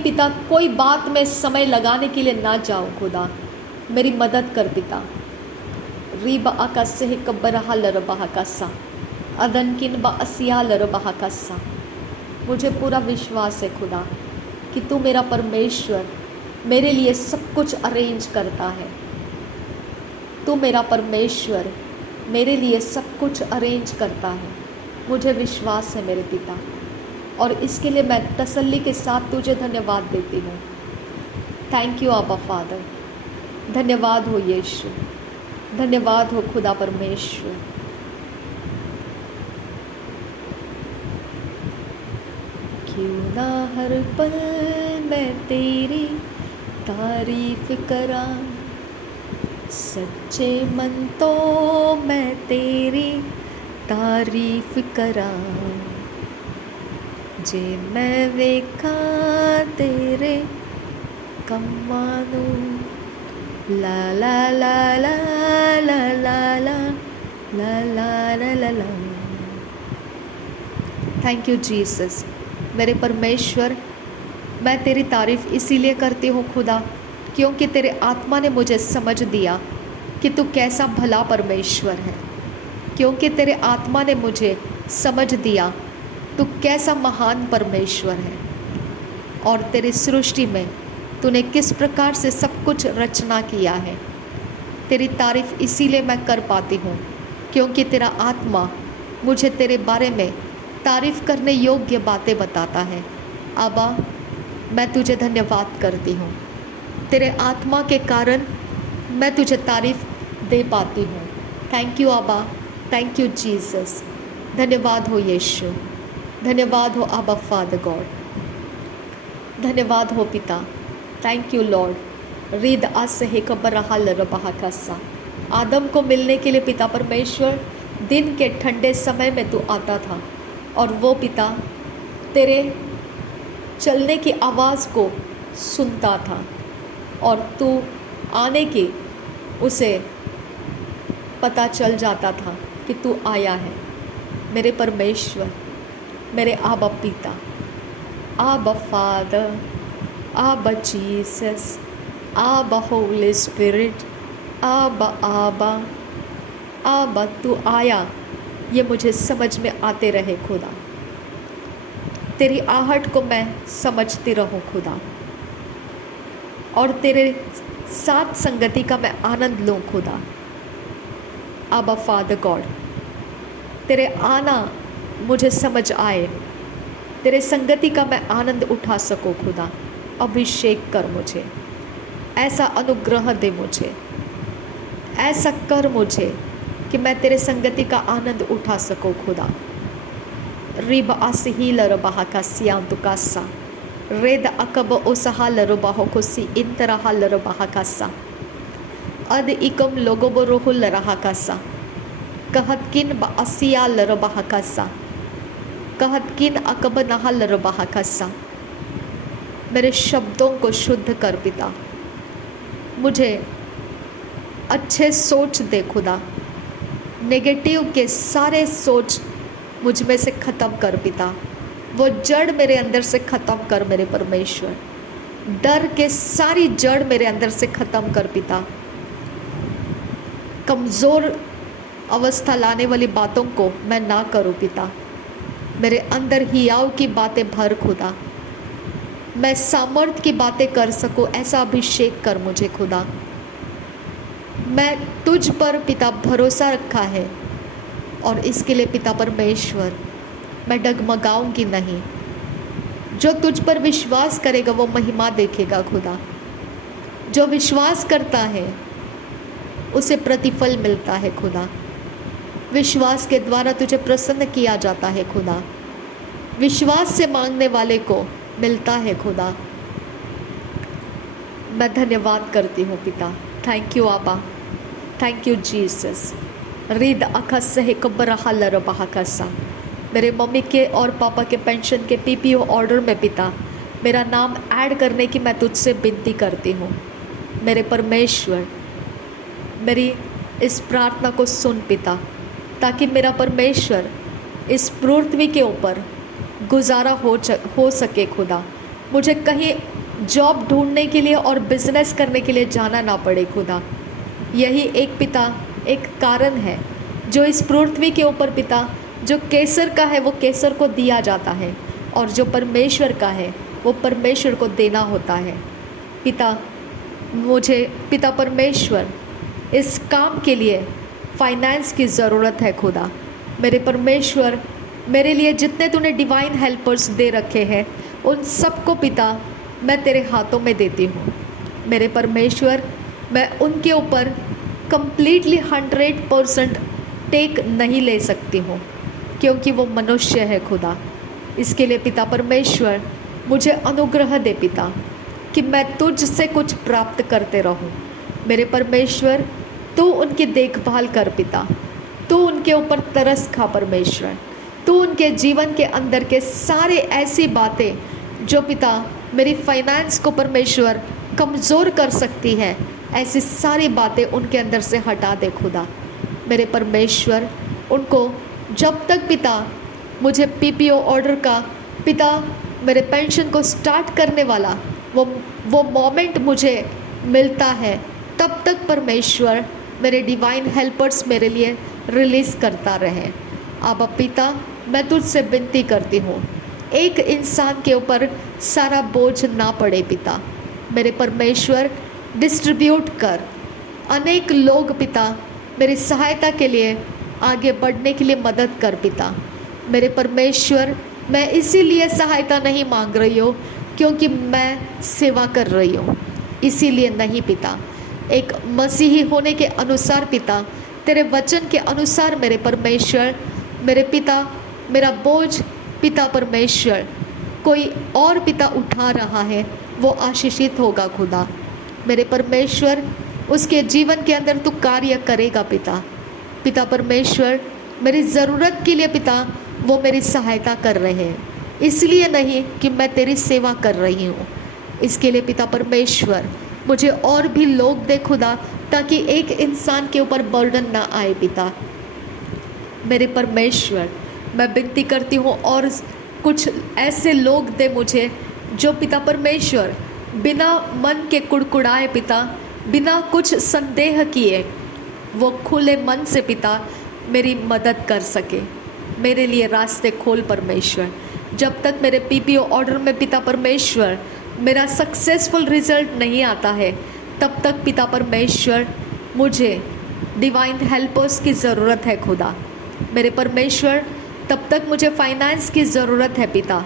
पिता कोई बात में समय लगाने के लिए ना जाऊं खुदा। मेरी मदद कर पिता। रीबा आकाश से कब्बरहा लरबा कासा अदन किन बा असिया लरबा कासा। मुझे पूरा विश्वास है खुदा कि तू मेरा परमेश्वर मेरे लिए सब कुछ अरेंज करता है। तू मेरा परमेश्वर मेरे लिए सब कुछ अरेंज करता है। मुझे विश्वास है मेरे पिता, और इसके लिए मैं तसल्ली के साथ तुझे धन्यवाद देती हूँ। थैंक यू आबा फादर। धन्यवाद हो यीशु, धन्यवाद हो खुदा परमेश्वर। क्यों ना हर पल मैं तेरी तारीफ करा, सच्चे मन तो मैं तेरी तारीफ करा। जे मैं वेखा तेरे कमानू, ला ला ला ला ला ला ला ला ला ला ला ला। Thank you Jesus. मेरे परमेश्वर, मैं तेरी तारीफ़ इसीलिए करती हूँ खुदा, क्योंकि तेरे आत्मा ने मुझे समझ दिया कि तू कैसा भला परमेश्वर है। क्योंकि तेरे आत्मा ने मुझे समझ दिया तू कैसा महान परमेश्वर है, और तेरी सृष्टि में तूने किस प्रकार से सब कुछ रचना किया है। तेरी तारीफ़ इसीलिए मैं कर पाती हूँ, क्योंकि तेरा आत्मा मुझे तेरे बारे में तारीफ़ करने योग्य बातें बताता है। आबा, मैं तुझे धन्यवाद करती हूँ। तेरे आत्मा के कारण मैं तुझे तारीफ़ दे पाती हूँ। थैंक यू आबा, थैंक यू जीसस। धन्यवाद हो यीशु, धन्यवाद हो आबा फादर गॉड, धन्यवाद हो पिता। Thank you lord. रीद आस है कबरहाल रबहा कसा। आदम को मिलने के लिए पिता परमेश्वर दिन के ठंडे समय में तू आता था और वो पिता तेरे चलने की आवाज़ को सुनता था और तू आने की उसे पता चल जाता था कि तू आया है। मेरे परमेश्वर, मेरे आबा पिता, आबा फादर, आबा जीसस, आबा होली स्पिरिट, आबा आबा आबा तू आया, ये मुझे समझ में आते रहे खुदा। तेरी आहट को मैं समझती रहूं खुदा, और तेरे साथ संगति का मैं आनंद लूं खुदा। आबा फादर गॉड, तेरे आना मुझे समझ आए, तेरे संगति का मैं आनंद उठा सकूं खुदा। अभिषेक कर मुझे, ऐसा अनुग्रह दे मुझे, ऐसा कर मुझे कि मैं तेरे संगति का आनंद उठा सकूं खुदा। रिब आसहील रबाह का सियांतु कासा, रेद अकब ओसहाल रबाह को सी इंतरहाल रबाह कासा, अद इकम लोगो बरोहुल रहा कासा, कहत किन ब असियाल रबाह कासा, कहत किन अकब नहल रबाह कासा। मेरे शब्दों को शुद्ध कर पिता, मुझे अच्छे सोच दे खुदा। नेगेटिव के सारे सोच मुझ में से ख़त्म कर पिता, वो जड़ मेरे अंदर से ख़त्म कर मेरे परमेश्वर। डर के सारी जड़ मेरे अंदर से ख़त्म कर पिता। कमज़ोर अवस्था लाने वाली बातों को मैं ना करूं पिता। मेरे अंदर हियाव की बातें भर खुदा, मैं सामर्थ की बातें कर सकूं, ऐसा अभिषेक कर मुझे खुदा। मैं तुझ पर पिता भरोसा रखा है और इसके लिए पिता परमेश्वर मैं डगमगाऊंगी नहीं। जो तुझ पर विश्वास करेगा वो महिमा देखेगा खुदा। जो विश्वास करता है उसे प्रतिफल मिलता है खुदा। विश्वास के द्वारा तुझे प्रसन्न किया जाता है खुदा। विश्वास से मांगने वाले को मिलता है खुदा। मैं धन्यवाद करती हूँ पिता। थैंक यू आबा, थैंक यू जीसस। रिद अखस है कब्बरहल रबाहकसा। मेरे मम्मी के और पापा के पेंशन के पीपीओ ऑर्डर में पिता मेरा नाम ऐड करने की मैं तुझसे विनती करती हूँ। मेरे परमेश्वर, मेरी इस प्रार्थना को सुन पिता, ताकि मेरा परमेश्वर इस पृथ्वी के ऊपर गुजारा हो सके खुदा। मुझे कहीं जॉब ढूंढने के लिए और बिजनेस करने के लिए जाना ना पड़े खुदा। यही एक पिता एक कारण है जो इस पृथ्वी के ऊपर पिता जो केसर का है वो केसर को दिया जाता है, और जो परमेश्वर का है वो परमेश्वर को देना होता है। पिता, मुझे पिता परमेश्वर इस काम के लिए फाइनेंस की ज़रूरत है खुदा। मेरे परमेश्वर, मेरे लिए जितने तूने डिवाइन हेल्पर्स दे रखे हैं उन सबको पिता मैं तेरे हाथों में देती हूँ। मेरे परमेश्वर, मैं उनके ऊपर कंप्लीटली 100% टेक नहीं ले सकती हूँ, क्योंकि वो मनुष्य है खुदा। इसके लिए पिता परमेश्वर मुझे अनुग्रह दे पिता कि मैं तुझसे कुछ प्राप्त करते रहूं। मेरे परमेश्वर, तू उनकी देखभाल कर पिता, तू उनके ऊपर तरस खा परमेश्वर, तू उनके जीवन के अंदर के सारे ऐसी बातें जो पिता मेरी फाइनेंस को परमेश्वर कमज़ोर कर सकती है, ऐसी सारी बातें उनके अंदर से हटा दे खुदा। मेरे परमेश्वर, उनको जब तक पिता मुझे पीपीओ ऑर्डर का पिता मेरे पेंशन को स्टार्ट करने वाला वो मोमेंट मुझे मिलता है, तब तक परमेश्वर मेरे डिवाइन हेल्पर्स मेरे लिए रिलीज़ करता रहे। अब पिता, मैं तुझसे विनती करती हूँ, एक इंसान के ऊपर सारा बोझ ना पड़े पिता। मेरे परमेश्वर, डिस्ट्रीब्यूट कर। अनेक लोग पिता मेरी सहायता के लिए आगे बढ़ने के लिए मदद कर पिता। मेरे परमेश्वर, मैं इसीलिए सहायता नहीं मांग रही हूँ क्योंकि मैं सेवा कर रही हूँ, इसीलिए नहीं पिता। एक मसीही होने के अनुसार पिता, तेरे वचन के अनुसार मेरे परमेश्वर, मेरे पिता, मेरा बोझ पिता परमेश्वर कोई और पिता उठा रहा है वो आशीषित होगा खुदा। मेरे परमेश्वर उसके जीवन के अंदर तू कार्य करेगा पिता। पिता परमेश्वर, मेरी ज़रूरत के लिए पिता वो मेरी सहायता कर रहे हैं, इसलिए नहीं कि मैं तेरी सेवा कर रही हूँ। इसके लिए पिता परमेश्वर मुझे और भी लोग दे खुदा, ताकि एक इंसान के ऊपर बर्डन ना आए पिता। मेरे परमेश्वर, मैं विनती करती हूँ और कुछ ऐसे लोग दे मुझे जो पिता परमेश्वर बिना मन के कुड़कुड़ाए पिता, बिना कुछ संदेह किए वो खुले मन से पिता मेरी मदद कर सके। मेरे लिए रास्ते खोल परमेश्वर। जब तक मेरे पीपीओ ऑर्डर में पिता परमेश्वर मेरा सक्सेसफुल रिजल्ट नहीं आता है, तब तक पिता परमेश्वर मुझे डिवाइन हेल्पर्स की ज़रूरत है खुदा। मेरे परमेश्वर, तब तक मुझे फाइनेंस की ज़रूरत है पिता।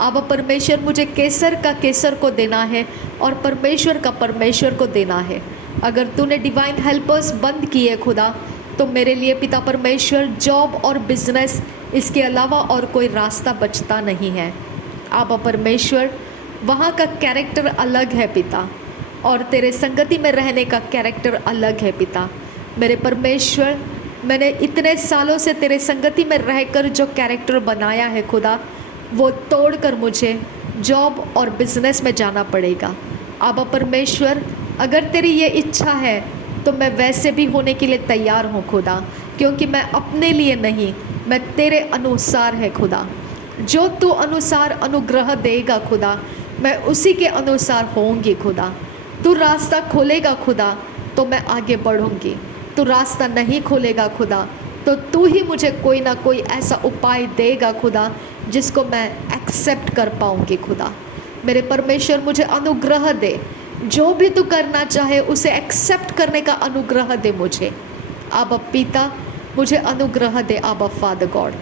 अब परमेश्वर मुझे केसर का केसर को देना है और परमेश्वर का परमेश्वर को देना है। अगर तूने डिवाइन हेल्पर्स बंद किए खुदा, तो मेरे लिए पिता परमेश्वर जॉब और बिजनेस, इसके अलावा और कोई रास्ता बचता नहीं है। अब परमेश्वर, वहाँ का कैरेक्टर अलग है पिता, और तेरे संगति में रहने का कैरेक्टर अलग है पिता। मेरे परमेश्वर, मैंने इतने सालों से तेरे संगति में रहकर जो कैरेक्टर बनाया है खुदा, वो तोड़कर मुझे जॉब और बिजनेस में जाना पड़ेगा। अब परमेश्वर, अगर तेरी ये इच्छा है तो मैं वैसे भी होने के लिए तैयार हूँ खुदा, क्योंकि मैं अपने लिए नहीं, मैं तेरे अनुसार है खुदा। जो तू अनुसार अनुग्रह देगा खुदा, मैं उसी के अनुसार होऊंगी खुदा। तू रास्ता खोलेगा खुदा तो मैं आगे बढ़ूंगी, तू रास्ता नहीं खोलेगा खुदा तो तू ही मुझे कोई ना कोई ऐसा उपाय देगा खुदा जिसको मैं एक्सेप्ट कर पाऊंगी खुदा। मेरे परमेश्वर, मुझे अनुग्रह दे, जो भी तू करना चाहे उसे एक्सेप्ट करने का अनुग्रह दे मुझे। आबा पिता, मुझे अनुग्रह दे आबा फादर गॉड।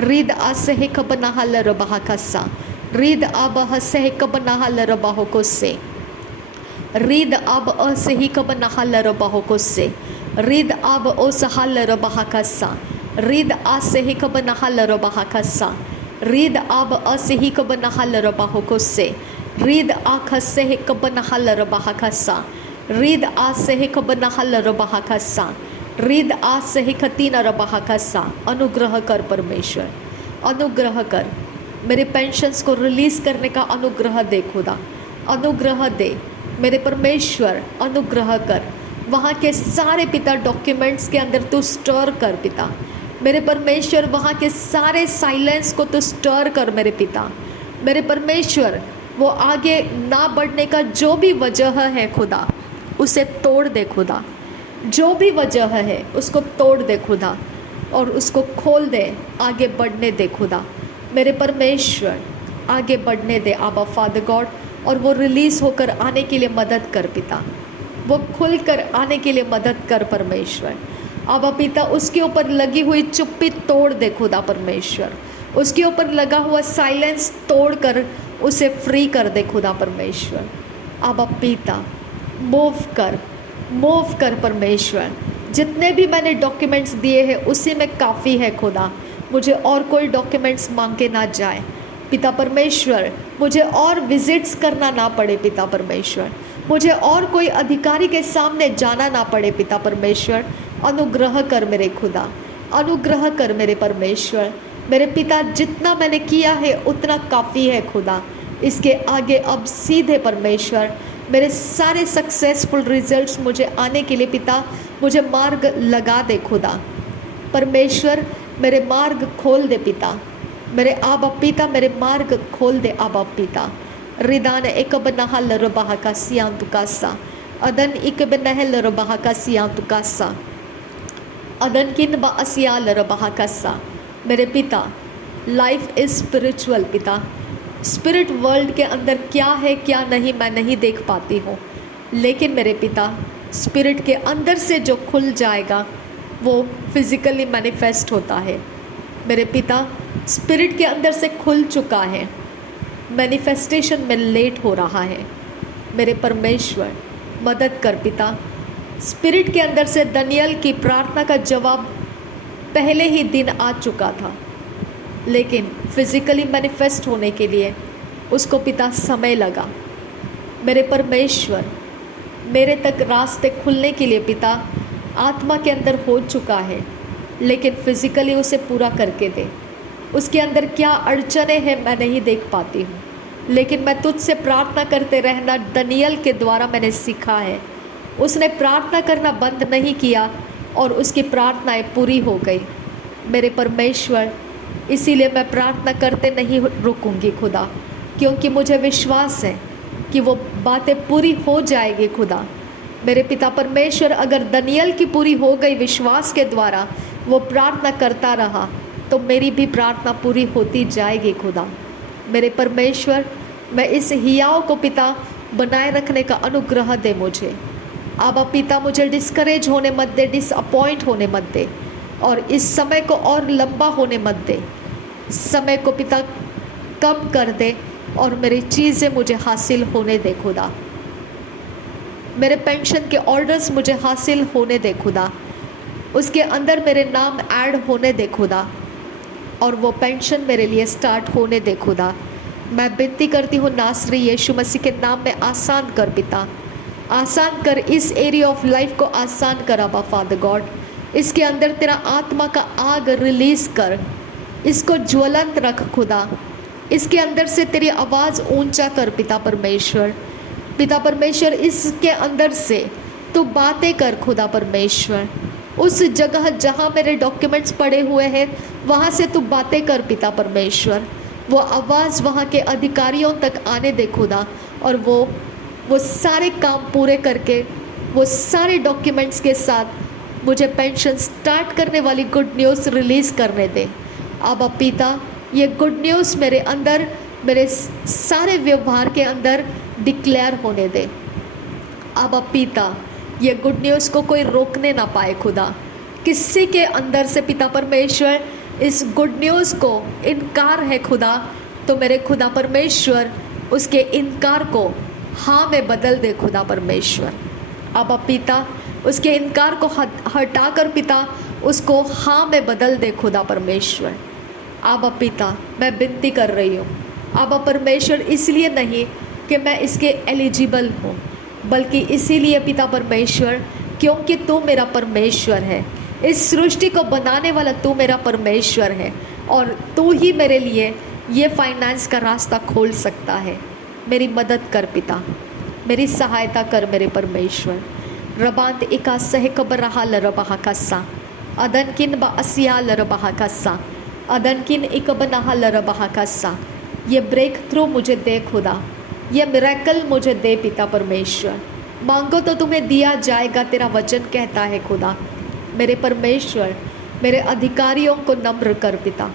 रीद आसे कब नहाल रबाह कस्सा, रीद आब हसे कब नहाल रबाह को से, रीद आब असे ही कब नहाल रबाह को से, रीद आब ओ सहाल रबाह कस्सा, रीद आसे ही कब नहाल रबाह कस्सा, रीद आब असे ही कब नहाल रबाह को से, रीद आख से ही कब नहाल रबाह कस्सा, रीद आ से ही कब नहाल रबाह कस्सा, रीद आ से ही खतीन रबाह कस्सा। अनुग्रह कर परमेश्वर, अनुग्रह कर। मेरे पेंशन्स को रिलीज़ करने का अनुग्रह दे खुदा, अनुग्रह दे मेरे परमेश्वर, अनुग्रह कर। वहाँ के सारे पिता डॉक्यूमेंट्स के अंदर तू स्टर कर पिता। मेरे परमेश्वर, वहाँ के सारे साइलेंस को तू स्टर कर मेरे पिता। मेरे परमेश्वर, वो आगे ना बढ़ने का जो भी वजह है खुदा, उसे तोड़ दे खुदा। जो भी वजह है उसको तोड़ दे खुदा और उसको खोल दे, आगे बढ़ने दे खुदा। मेरे परमेश्वर, आगे बढ़ने दे आबा फादर गॉड, और वो रिलीज़ होकर आने के लिए मदद कर पिता। वो खुल कर आने के लिए मदद कर परमेश्वर। आबा पिता, उसके ऊपर लगी हुई चुप्पी तोड़ दे खुदा परमेश्वर। उसके ऊपर लगा हुआ साइलेंस तोड़ कर उसे फ्री कर दे खुदा परमेश्वर। आबा पिता, मूव कर परमेश्वर। जितने भी मैंने डॉक्यूमेंट्स दिए हैं उसी में काफ़ी है खुदा, मुझे और कोई डॉक्यूमेंट्स मांग के ना जाए पिता परमेश्वर। मुझे और विजिट्स करना ना पड़े पिता परमेश्वर, मुझे और कोई अधिकारी के सामने जाना ना पड़े पिता परमेश्वर। अनुग्रह कर मेरे खुदा, अनुग्रह कर मेरे परमेश्वर। मेरे पिता, जितना मैंने किया है उतना काफ़ी है खुदा। इसके आगे अब सीधे परमेश्वर मेरे सारे सक्सेसफुल रिजल्ट्स मुझे आने के लिए पिता, मुझे मार्ग लगा दे खुदा परमेश्वर। मेरे मार्ग खोल दे पिता, मेरे आबा पिता, मेरे मार्ग खोल दे आबा पिता। रिदान एकब नहल रबाह का सियां तुकासा, अदन इकब नहल रबाह का सियां तुकासा, अदन किन बा असियाल रबाह कसा। मेरे पिता, लाइफ इज़ स्पिरिचुअल पिता। स्पिरिट वर्ल्ड के अंदर क्या है क्या नहीं मैं नहीं देख पाती हूँ, लेकिन मेरे पिता, स्पिरिट के अंदर से जो खुल जाएगा वो फिज़िकली मैनिफेस्ट होता है। मेरे पिता, स्पिरिट के अंदर से खुल चुका है, मैनिफेस्टेशन में लेट हो रहा है। मेरे परमेश्वर, मदद कर पिता। स्पिरिट के अंदर से दानियल की प्रार्थना का जवाब पहले ही दिन आ चुका था, लेकिन फिज़िकली मैनिफेस्ट होने के लिए उसको पिता समय लगा। मेरे परमेश्वर, मेरे तक रास्ते खुलने के लिए पिता आत्मा के अंदर हो चुका है, लेकिन फिजिकली उसे पूरा करके दे। उसके अंदर क्या अड़चने हैं मैं नहीं देख पाती हूँ, लेकिन मैं तुझसे प्रार्थना करते रहना दनियल के द्वारा मैंने सीखा है। उसने प्रार्थना करना बंद नहीं किया और उसकी प्रार्थनाएं पूरी हो गई। मेरे परमेश्वर, इसीलिए मैं प्रार्थना करते नहीं रुकूंगी खुदा, क्योंकि मुझे विश्वास है कि वो बातें पूरी हो जाएगी खुदा। मेरे पिता परमेश्वर, अगर दनियल की पूरी हो गई विश्वास के द्वारा, वो प्रार्थना करता रहा, तो मेरी भी प्रार्थना पूरी होती जाएगी खुदा। मेरे परमेश्वर, मैं इस हियाव को पिता बनाए रखने का अनुग्रह दे मुझे। आबा पिता, मुझे डिस्करेज होने मत दे, डिसअपॉइंट होने मत दे, और इस समय को और लंबा होने मत दे। समय को पिता कम कर दे और मेरी चीज़ें मुझे हासिल होने दे खुदा। मेरे पेंशन के ऑर्डर्स मुझे हासिल होने दे खुदा। उसके अंदर मेरे नाम ऐड होने दे खुदा, और वो पेंशन मेरे लिए स्टार्ट होने दे खुदा। मैं विनती करती हूँ नासरी यीशु मसीह के नाम में, आसान कर पिता, आसान कर। इस एरिया ऑफ लाइफ को आसान कर अबा फादर गॉड। इसके अंदर तेरा आत्मा का आग रिलीज़ कर, इसको ज्वलंत रख खुदा। इसके अंदर से तेरी आवाज़ ऊंचा कर पिता परमेश्वर। पिता परमेश्वर, इसके अंदर से तू बातें कर खुदा परमेश्वर। उस जगह जहाँ मेरे डॉक्यूमेंट्स पड़े हुए हैं, वहाँ से तू बातें कर पिता परमेश्वर। वो आवाज़ वहाँ के अधिकारियों तक आने दे खुदा, और वो सारे काम पूरे करके, वो सारे डॉक्यूमेंट्स के साथ मुझे पेंशन स्टार्ट करने वाली गुड न्यूज़ रिलीज़ करने दे। अब पिता, ये गुड न्यूज़ मेरे अंदर, मेरे सारे व्यवहार के अंदर डिक्लेयर होने दे। अब पिता, ये गुड न्यूज़ को कोई रोकने ना पाए खुदा। किसी के अंदर से पिता परमेश्वर इस गुड न्यूज़ को इनकार है खुदा, तो मेरे खुदा परमेश्वर उसके इनकार को हाँ में बदल दे खुदा परमेश्वर। अब पिता, उसके इनकार को हटाकर पिता उसको हाँ में बदल दे खुदा परमेश्वर। अब पिता, मैं विनती कर रही हूँ अब परमेश्वर, इसलिए नहीं कि मैं इसके एलिजिबल हूँ, बल्कि इसीलिए पिता परमेश्वर क्योंकि तू मेरा परमेश्वर है। इस सृष्टि को बनाने वाला तू मेरा परमेश्वर है, और तू ही मेरे लिए ये फाइनेंस का रास्ता खोल सकता है। मेरी मदद कर पिता, मेरी सहायता कर मेरे परमेश्वर। रबांत इका सह कबर रहा लरबहा कस्सा अदनकिन ब असिया लरबहा कस्सा अदनकिन इक बनहा लरबहा कस्सा। ये ब्रेक थ्रू मुझे दे खुदा, ये मिरेकल मुझे दे पिता परमेश्वर। मांगो तो तुम्हें दिया जाएगा, तेरा वचन कहता है खुदा। मेरे परमेश्वर, मेरे अधिकारियों को नम्र कर पिता,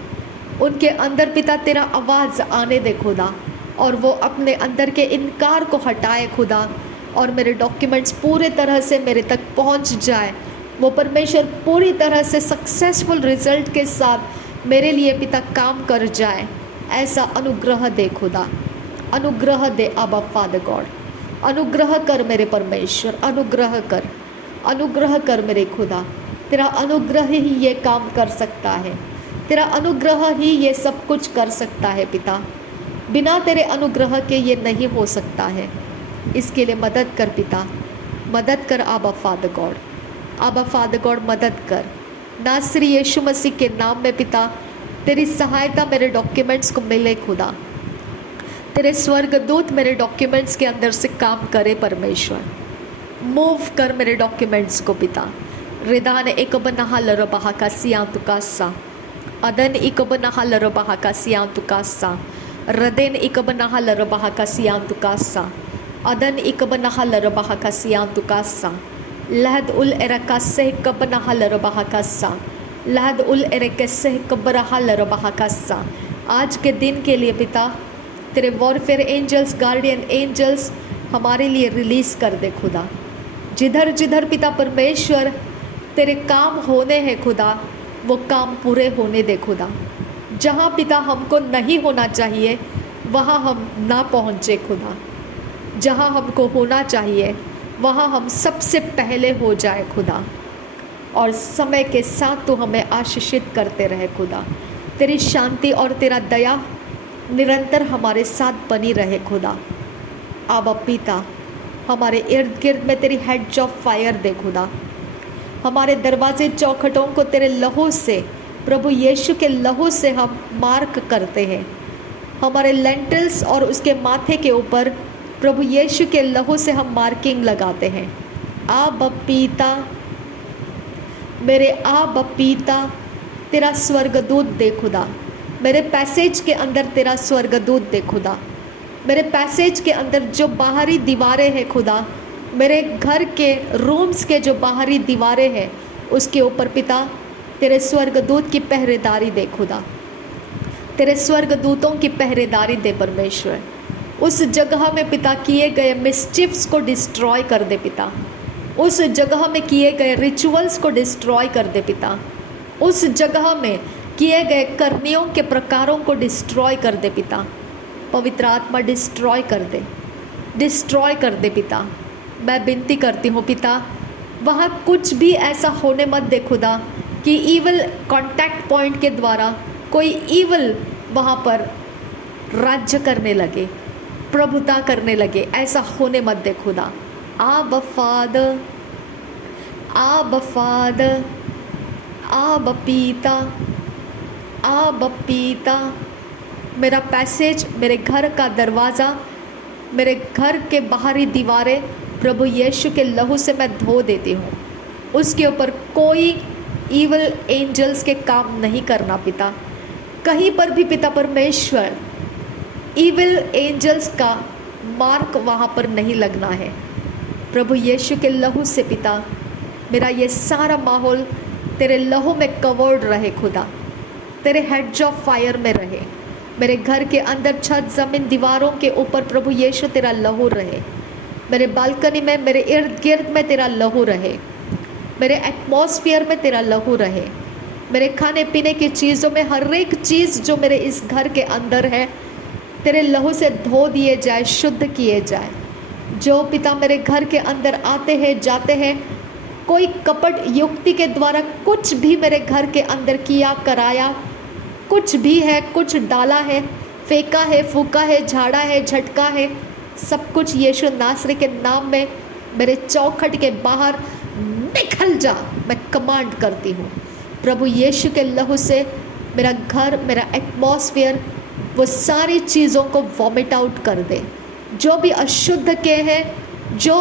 उनके अंदर पिता तेरा आवाज़ आने दे खुदा, और वो अपने अंदर के इनकार को हटाए खुदा, और मेरे डॉक्यूमेंट्स पूरे तरह से मेरे तक पहुंच जाए। वो परमेश्वर पूरी तरह से सक्सेसफुल रिजल्ट के साथ मेरे लिए पिता काम कर जाए। ऐसा अनुग्रह दे खुदा, अनुग्रह दे आबा फादर गॉड। अनुग्रह कर मेरे परमेश्वर, अनुग्रह कर, अनुग्रह कर मेरे खुदा। तेरा अनुग्रह ही ये काम कर सकता है, तेरा अनुग्रह ही ये सब कुछ कर सकता है पिता। बिना तेरे अनुग्रह के ये नहीं हो सकता है। इसके लिए मदद कर पिता, मदद कर आबा फादर गॉड। आबा फादर गॉड मदद कर, नासरी यीशु मसीह के नाम में पिता तेरी सहायता मेरे डॉक्यूमेंट्स को मिले खुदा। तेरे स्वर्गदूत मेरे डॉक्यूमेंट्स के अंदर से काम करे परमेश्वर। मूव कर मेरे डॉक्यूमेंट्स को पिता। रिदान एक बनहा लरबहा का सियां तुकासा अदन एक बनहा लरबहा का सियां तुकासा रदेन एक बनहा लरबहा का सियां तुकासा अदन एक बनहा लरबहा का सियां तुकासा लहद उल एरकासे कबनहा लरबहा का सा लहद उल एरकसे कबरहा लरबहा का सा। आज के दिन के लिए पिता तेरे वॉरफेयर एंजल्स, गार्डियन एंजल्स हमारे लिए रिलीज़ कर दे खुदा। जिधर जिधर पिता परमेश्वर तेरे काम होने हैं खुदा, वो काम पूरे होने दे खुदा। जहाँ पिता हमको नहीं होना चाहिए वहाँ हम ना पहुँचे खुदा। जहाँ हमको होना चाहिए वहाँ हम सबसे पहले हो जाए खुदा, और समय के साथ तो हमें आशीषित करते रहे खुदा। तेरी शांति और तेरा दया निरंतर हमारे साथ बनी रहे खुदा। आबा पिता, हमारे इर्द गिर्द में तेरी हेड्ज ऑफ फायर दे खुदा। हमारे दरवाजे चौखटों को तेरे लहू से, प्रभु यीशु के लहू से हम मार्क करते हैं। हमारे लेंटल्स और उसके माथे के ऊपर प्रभु यीशु के लहू से हम मार्किंग लगाते हैं। आबा पिता, मेरे आबा पिता, तेरा स्वर्गदूत दे खुदा। मेरे पैसेज के अंदर तेरा स्वर्गदूत दे खुदा। मेरे पैसेज के अंदर जो बाहरी दीवारें हैं खुदा, मेरे घर के रूम्स के जो बाहरी दीवारें हैं उसके ऊपर पिता तेरे स्वर्गदूत की पहरेदारी दे खुदा। तेरे स्वर्गदूतों की पहरेदारी दे परमेश्वर। उस जगह में पिता किए गए मिसचिफ्स को डिस्ट्रॉय कर दे पिता। उस जगह में किए गए रिचुअल्स को डिस्ट्रॉय कर दे पिता। उस जगह में किए गए करनियों के प्रकारों को डिस्ट्रॉय कर दे पिता। पवित्र आत्मा डिस्ट्रॉय कर दे, डिस्ट्रॉय कर दे पिता। मैं विनती करती हूँ पिता, वहाँ कुछ भी ऐसा होने मत दे खुदा कि ईवल कांटेक्ट पॉइंट के द्वारा कोई ईवल वहाँ पर राज्य करने लगे, प्रभुता करने लगे। ऐसा होने मत दे खुदा। आबा फादर, आबा फादर, आबा पिता, आबा पिता। मेरा पैसेज, मेरे घर का दरवाज़ा, मेरे घर के बाहरी दीवारें प्रभु यीशु के लहू से मैं धो देती हूँ। उसके ऊपर कोई ईवल एंजल्स के काम नहीं करना पिता। कहीं पर भी पिता परमेश्वर ईवल एंजल्स का मार्क वहाँ पर नहीं लगना है। प्रभु यीशु के लहू से पिता मेरा ये सारा माहौल तेरे लहू में कवर्ड रहे खुदा, तेरे हेड्ज ऑफ फायर में रहे। मेरे घर के अंदर, छत, ज़मीन, दीवारों के ऊपर प्रभु यीशु तेरा लहू रहे। मेरे बालकनी में, मेरे इर्द गिर्द में तेरा लहू रहे। मेरे एटमॉस्फेयर में तेरा लहू रहे। मेरे खाने पीने की चीज़ों में हर एक चीज़ जो मेरे इस घर के अंदर है तेरे लहू से धो दिए जाए, शुद्ध किए जाए। जो पिता मेरे घर के अंदर आते हैं, जाते हैं, कोई कपट युक्ति के द्वारा कुछ भी मेरे घर के अंदर किया, कराया, कुछ भी है, कुछ डाला है, फेंका है, फूका है, झाड़ा है, झटका है, सब कुछ यीशु नासरी के नाम में मेरे चौखट के बाहर निकल जा, मैं कमांड करती हूँ। प्रभु यीशु के लहू से मेरा घर, मेरा एटमॉस्फेयर, वो सारी चीज़ों को वॉमिट आउट कर दे। जो भी अशुद्ध के हैं, जो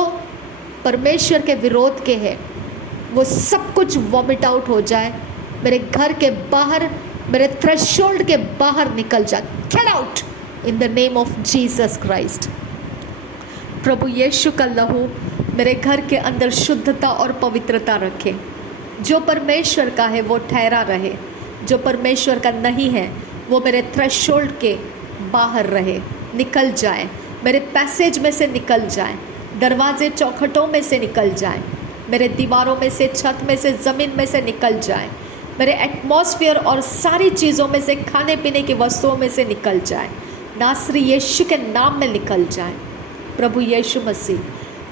परमेश्वर के विरोध के हैं, वो सब कुछ वॉमिट आउट हो जाए। मेरे घर के बाहर, मेरे थ्रेशोल्ड के बाहर निकल जा। Get out in the name of Jesus Christ. प्रभु यीशु का लहू मेरे घर के अंदर शुद्धता और पवित्रता रखे। जो परमेश्वर का है वो ठहरा रहे, जो परमेश्वर का नहीं है वो मेरे थ्रेशोल्ड के बाहर रहे, निकल जाए, मेरे पैसेज में से निकल जाए, दरवाजे चौखटों में से निकल जाए, मेरे दीवारों में से, छत में से, ज़मीन में से निकल जाए, मेरे एटमॉस्फेयर और सारी चीज़ों में से, खाने पीने की वस्तुओं में से निकल जाए। नासरी यीशु के नाम में निकल जाए। प्रभु यीशु मसीह,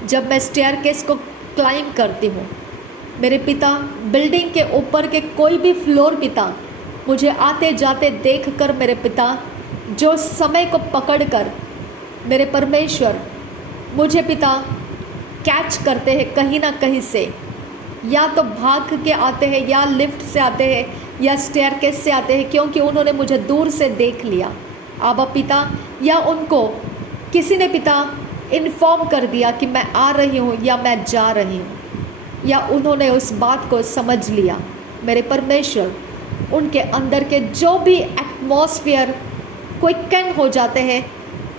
जब मैं स्टेयरकेस को क्लाइंब करती हूँ, मेरे पिता बिल्डिंग के ऊपर के कोई भी फ्लोर पिता मुझे आते जाते देखकर, मेरे पिता जो समय को पकड़कर मेरे परमेश्वर मुझे पिता कैच करते हैं कहीं ना कहीं से, या तो भाग के आते हैं, या लिफ्ट से आते हैं, या स्टेयरकेस से आते हैं, क्योंकि उन्होंने मुझे दूर से देख लिया आबा पिता, या उनको किसी ने पिता इन्फॉर्म कर दिया कि मैं आ रही हूँ या मैं जा रही हूँ, या उन्होंने उस बात को समझ लिया। मेरे परमेश्वर उनके अंदर के जो भी एटमॉस्फेयर क्विकन हो जाते हैं,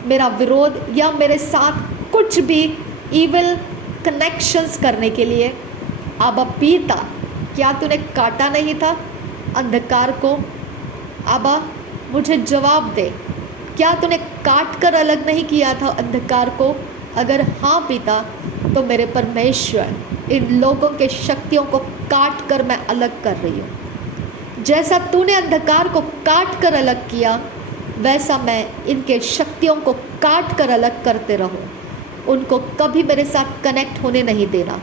मेरा विरोध या मेरे साथ कुछ भी ईविल कनेक्शंस करने के लिए, आबा पिता क्या तूने काटा नहीं था अंधकार को? आबा मुझे जवाब दे, क्या तूने काट कर अलग नहीं किया था अंधकार को? अगर हाँ पिता, तो मेरे परमेश्वर इन लोगों के शक्तियों को काट कर मैं अलग कर रही हूँ। जैसा तूने अंधकार को काट कर अलग किया, वैसा मैं इनके शक्तियों को काट कर अलग करते रहूँ। उनको कभी मेरे साथ कनेक्ट होने नहीं देना।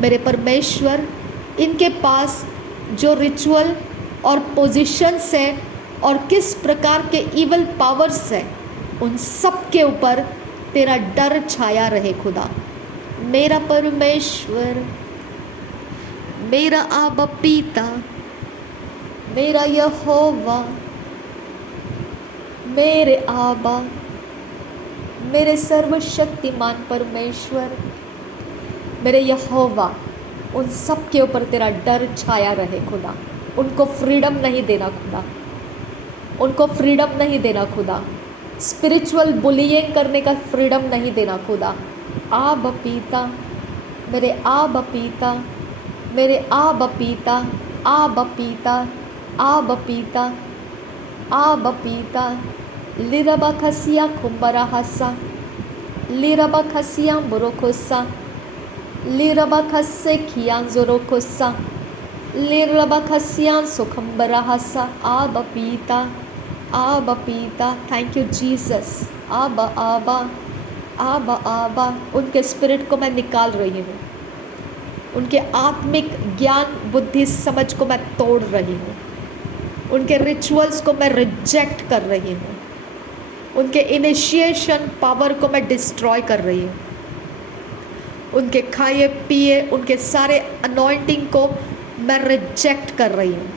मेरे परमेश्वर, इनके पास जो रिचुअल और पोजीशंस है और किस प्रकार के इवल पावर्स हैं, उन सब के ऊपर तेरा डर छाया रहे खुदा। मेरा परमेश्वर, मेरा आबा पिता, मेरा यहोवा, मेरे आबा, मेरे सर्वशक्तिमान परमेश्वर, मेरे यहोवा, उन सब के ऊपर तेरा डर छाया रहे खुदा। उनको फ्रीडम नहीं देना खुदा, उनको फ्रीडम नहीं देना खुदा, स्पिरिचुअल बुलिंग करने का फ्रीडम नहीं देना खुदा। आब पीता, मेरे आब पीता, मेरे आब पीता, आब पीता, आब पीता, आब पीता, लिरबा खसिया खुम्बरा हसा, लिरबा खसिया बुरोखोसा, लिरबा खस्से खियां जोरोखोसा, लिरबा खसिया सुखम्बरा हसा। आब पीता, आब पीता, थैंक यू जीसस। आबा आबा, आबा आबा, उनके स्पिरिट को मैं निकाल रही हूँ, उनके आत्मिक ज्ञान बुद्धि समझ को मैं तोड़ रही हूँ, उनके रिचुअल्स को मैं रिजेक्ट कर रही हूँ, उनके इनिशिएशन पावर को मैं डिस्ट्रॉय कर रही हूँ, उनके खाए पिए उनके सारे अनॉइंटिंग को मैं रिजेक्ट कर रही हूँ।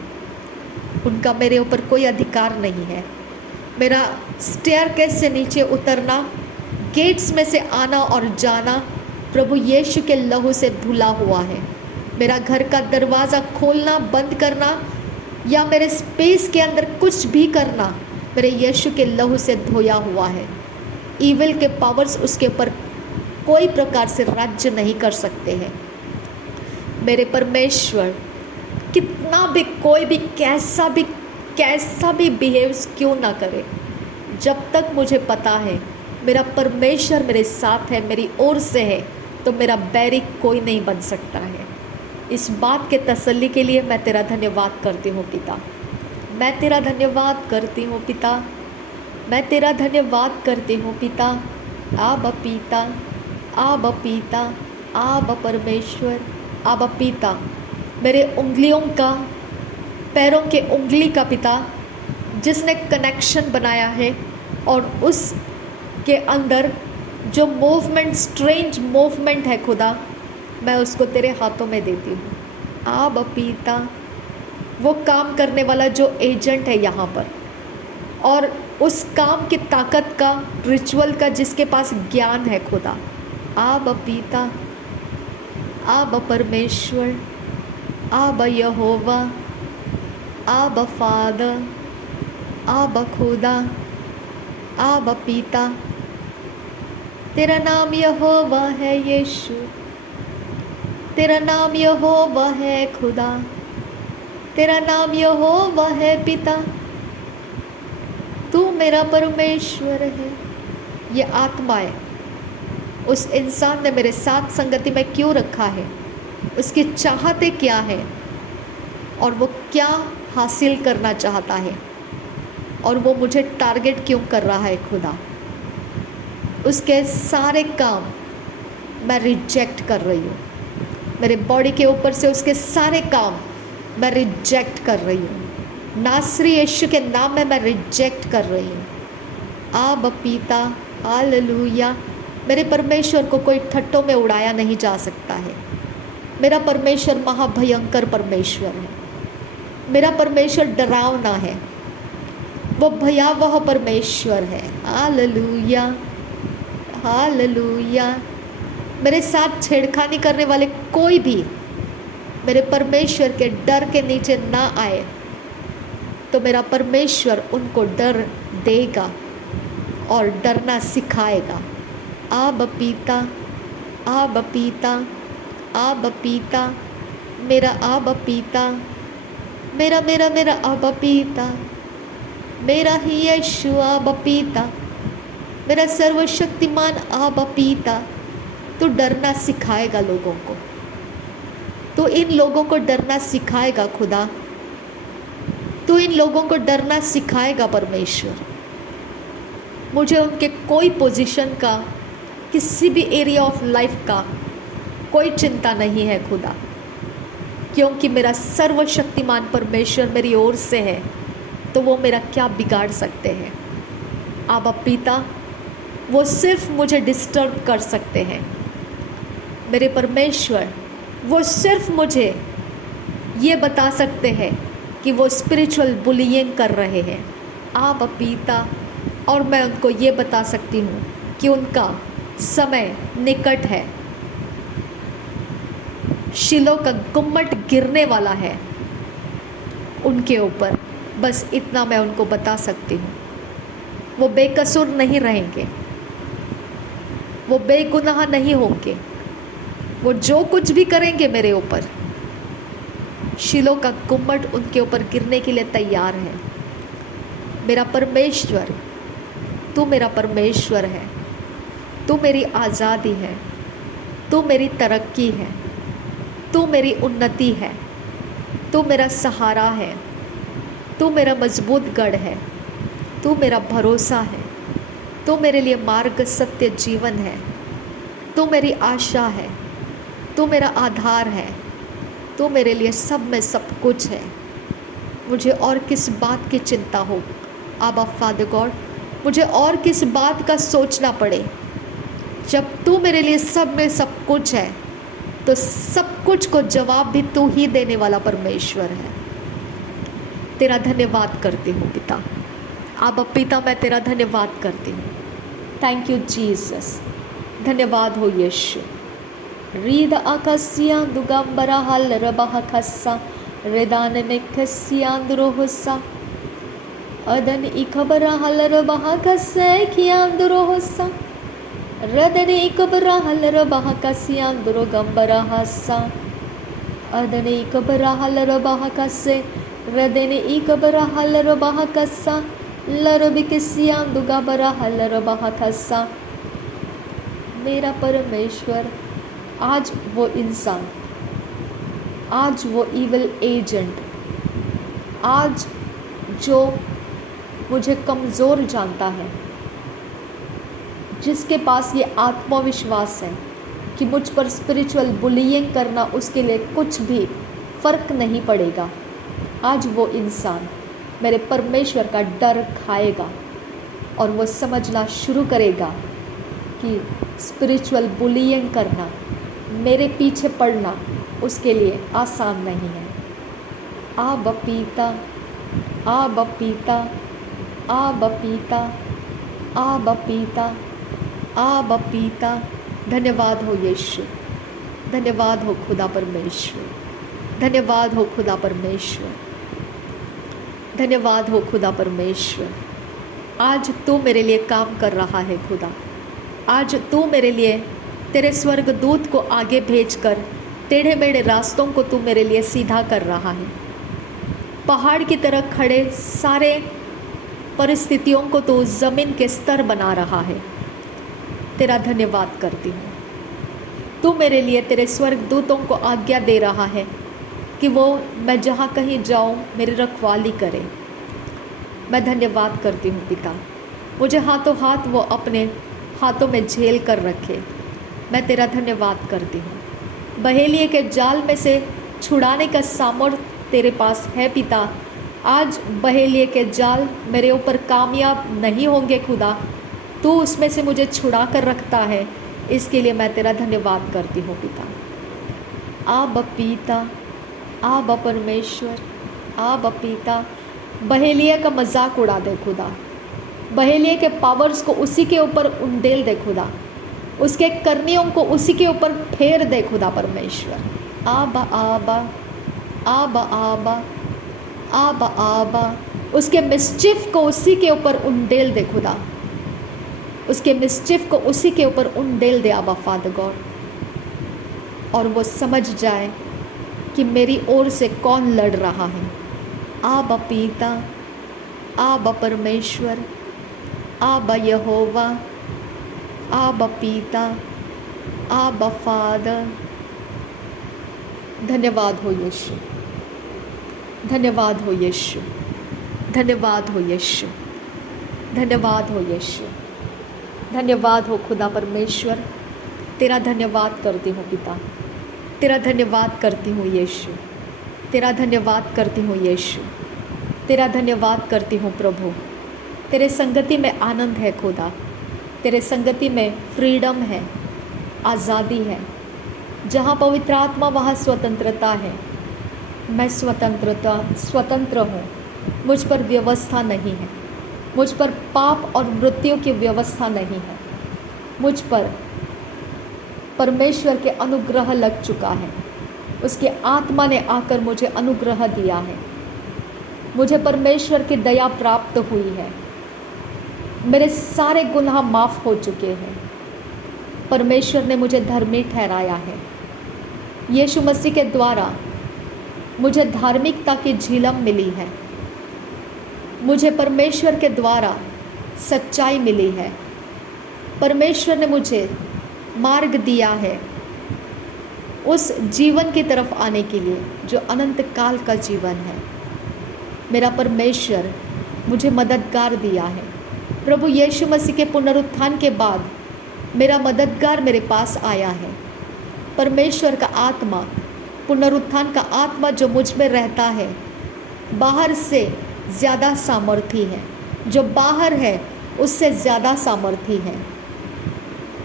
उनका मेरे ऊपर कोई अधिकार नहीं है। मेरा स्टेयरकेस से नीचे उतरना, गेट्स में से आना और जाना प्रभु यीशु के लहू से धुला हुआ है। मेरा घर का दरवाज़ा खोलना बंद करना या मेरे स्पेस के अंदर कुछ भी करना मेरे यीशु के लहू से धोया हुआ है। ईविल के पावर्स उसके ऊपर कोई प्रकार से राज्य नहीं कर सकते हैं। मेरे परमेश्वर, कितना भी कोई भी कैसा भी बिहेव्स क्यों ना करे, जब तक मुझे पता है मेरा परमेश्वर मेरे साथ है, मेरी ओर से है, तो मेरा बैरी कोई नहीं बन सकता है। इस बात के तसल्ली के लिए मैं तेरा धन्यवाद करती हूँ पिता। मैं तेरा धन्यवाद करती हूँ पिता। मैं तेरा धन्यवाद करती हूँ पिता। आबा पिता, आबा पिता, आबा परमेश्वर, आबा पिता, मेरे उंगलियों का, पैरों के उंगली का पिता, जिसने कनेक्शन बनाया है और उस के अंदर जो मूवमेंट, स्ट्रेंज मूवमेंट है खुदा, मैं उसको तेरे हाथों में देती हूँ। आबा पिता, वो काम करने वाला जो एजेंट है यहाँ पर, और उस काम की ताकत का, रिचुअल का जिसके पास ज्ञान है खुदा, आबा पिता, आबा परमेश्वर, आबा यहोवा, आबा फादर, आबा खुदा, आबा पिता, तेरा नाम यहोवा है यीशु, तेरा नाम यहोवा है खुदा, तेरा नाम यहोवा है पिता, तू मेरा परमेश्वर है। ये आत्माएं उस इंसान ने मेरे साथ संगति में क्यों रखा है, उसकी चाहते क्या है और वो क्या हासिल करना चाहता है, और वो मुझे टारगेट क्यों कर रहा है खुदा, उसके सारे काम मैं रिजेक्ट कर रही हूँ। मेरे बॉडी के ऊपर से उसके सारे काम मैं रिजेक्ट कर रही हूँ। नासरी यीशु के नाम में मैं रिजेक्ट कर रही हूँ। आबा पिता, हालेलुया। मेरे परमेश्वर को कोई ठट्टों में उड़ाया नहीं जा सकता है। मेरा परमेश्वर महाभयंकर परमेश्वर है। मेरा परमेश्वर डरावना है, वो भयावह परमेश्वर है। Hallelujah, hallelujah. मेरे साथ छेड़खानी करने वाले कोई भी मेरे परमेश्वर के डर के नीचे ना आए, तो मेरा परमेश्वर उनको डर देगा और डरना सिखाएगा। आबा पिता, आबा पिता, आबा पिता, मेरा आबा पिता, मेरा मेरा मेरा आबा पिता, मेरा ही यीशु आबा पिता, मेरा सर्वशक्तिमान आबा पिता, तू डरना सिखाएगा लोगों को, तू इन लोगों को डरना सिखाएगा खुदा, तू इन लोगों को डरना सिखाएगा परमेश्वर। मुझे उनके कोई पोजीशन का, किसी भी एरिया ऑफ लाइफ का कोई चिंता नहीं है खुदा, क्योंकि मेरा सर्वशक्तिमान परमेश्वर मेरी ओर से है, तो वो मेरा क्या बिगाड़ सकते हैं। आबा पिता, वो सिर्फ मुझे डिस्टर्ब कर सकते हैं, मेरे परमेश्वर वो सिर्फ मुझे ये बता सकते हैं कि वो स्पिरिचुअल बुलिंग कर रहे हैं आप पिता, और मैं उनको ये बता सकती हूँ कि उनका समय निकट है, शिलो का गुम्मट गिरने वाला है उनके ऊपर। बस इतना मैं उनको बता सकती हूँ। वो बेकसूर नहीं रहेंगे, वो बेगुनाह नहीं होंगे। वो जो कुछ भी करेंगे मेरे ऊपर, शिलो का गुम्मट उनके ऊपर गिरने के लिए तैयार है। मेरा परमेश्वर, तू मेरा परमेश्वर है, तू मेरी आज़ादी है, तू मेरी तरक्की है, तू मेरी उन्नति है, तू मेरा सहारा है, तू मेरा मजबूत गढ़ है, तू मेरा भरोसा है, तू मेरे लिए मार्ग सत्य जीवन है, तू मेरी आशा है, तू मेरा आधार है, तू मेरे लिए सब में सब कुछ है। मुझे और किस बात की चिंता हो आबा फादर गॉड, मुझे और किस बात का सोचना पड़े जब तू मेरे लिए सब में सब कुछ है। तो सब कुछ को जवाब भी तू ही देने वाला परमेश्वर है। तेरा धन्यवाद करती हूँ पिता, आबा पिता मैं तेरा धन्यवाद करती हूँ। थैंक यू जीसस, धन्यवाद हो यीशु। रीद आकाशिया दुगंबरा हल रबा खस्सा रेदान में खस्सियांदरोहसा अदन इखबरा हल रबा खस्से खियांदरोहसा रदने इकबरा हल रबा खस्सियांदरो गंबरा हस्सा अदने इकबरा हल रबा खस्से रदने इकबरा हल रबा खस्सा लरबिकिसियांदुगबरा हल रबा खस्सा। मेरा परमेश्वर, आज वो इंसान, आज वो इविल एजेंट, आज जो मुझे कमज़ोर जानता है, जिसके पास ये आत्मविश्वास है कि मुझ पर स्पिरिचुअल बुलिंग करना उसके लिए कुछ भी फ़र्क नहीं पड़ेगा, आज वो इंसान मेरे परमेश्वर का डर खाएगा और वो समझना शुरू करेगा कि स्पिरिचुअल बुलिंग करना, मेरे पीछे पड़ना उसके लिए आसान नहीं है। आबा पिता, आबा पिता, आबा पिता, आबा पिता, आबा पिता। धन्यवाद हो यीशु, धन्यवाद हो खुदा परमेश्वर, धन्यवाद हो खुदा परमेश्वर, धन्यवाद हो खुदा परमेश्वर। आज तू मेरे लिए काम कर रहा है खुदा, आज तू मेरे लिए तेरे स्वर्ग दूत को आगे भेजकर टेढ़े मेढ़े रास्तों को तू मेरे लिए सीधा कर रहा है। पहाड़ की तरह खड़े सारे परिस्थितियों को तू ज़मीन के स्तर बना रहा है। तेरा धन्यवाद करती हूँ। तू मेरे लिए तेरे स्वर्ग दूतों को आज्ञा दे रहा है कि वो मैं जहाँ कहीं जाऊँ मेरी रखवाली करे। मैं धन्यवाद करती हूँ पिता, मुझे हाथों हाथ वो अपने हाथों में झेल कर रखे। मैं तेरा धन्यवाद करती हूँ। बहेलिए के जाल में से छुड़ाने का सामर्थ्य तेरे पास है पिता। आज बहेलिए के जाल मेरे ऊपर कामयाब नहीं होंगे खुदा, तू उसमें से मुझे छुड़ा कर रखता है, इसके लिए मैं तेरा धन्यवाद करती हूँ पिता। आबा पिता, आबा परमेश्वर, आबा पिता, बहेलिया का मजाक उड़ा दे खुदा, बहेलिया के पावर्स को उसी के ऊपर उंडेल दे खुदा, उसके करनियों को उसी के ऊपर फेर दे खुदा परमेश्वर। आबा आबा, आबा आबा, आबा आबा, उसके मिस्चिफ को उसी के ऊपर उंडेल दे खुदा, उसके मिस्चिफ को उसी के ऊपर उंडेल दे आबा फादर गॉड, और वो समझ जाए कि मेरी ओर से कौन लड़ रहा है। आबा पिता, आबा परमेश्वर, आबा यहोवा, आबा पिता, आबा फादर। धन्यवाद हो यीशु, धन्यवाद हो यीशु, धन्यवाद हो यीशु, धन्यवाद हो यीशु, धन्यवाद हो खुदा परमेश्वर। तेरा धन्यवाद करती हूँ पिता, तेरा धन्यवाद करती हूँ यीशु, तेरा धन्यवाद करती हूँ यीशु, तेरा धन्यवाद करती हूँ प्रभु। तेरे संगति में आनंद है खुदा, तेरे संगति में फ्रीडम है, आज़ादी है। जहाँ पवित्र आत्मा वहाँ स्वतंत्रता है। मैं स्वतंत्र हूँ। मुझ पर व्यवस्था नहीं है। मुझ पर पाप और मृत्यु की व्यवस्था नहीं है। मुझ पर परमेश्वर के अनुग्रह लग चुका है। उसके आत्मा ने आकर मुझे अनुग्रह दिया है। मुझे परमेश्वर की दया प्राप्त हुई है। मेरे सारे गुनाह माफ़ हो चुके हैं। परमेश्वर ने मुझे धर्मी ठहराया है। यीशु मसीह के द्वारा मुझे धार्मिकता की झिलम मिली है। मुझे परमेश्वर के द्वारा सच्चाई मिली है। परमेश्वर ने मुझे मार्ग दिया है उस जीवन की तरफ आने के लिए जो अनंत काल का जीवन है। मेरा परमेश्वर मुझे मददगार दिया है। प्रभु यीशु मसीह के पुनरुत्थान के बाद मेरा मददगार मेरे पास आया है। परमेश्वर का आत्मा, पुनरुत्थान का आत्मा जो मुझ में रहता है, बाहर से ज़्यादा सामर्थी है। जो बाहर है उससे ज़्यादा सामर्थी है।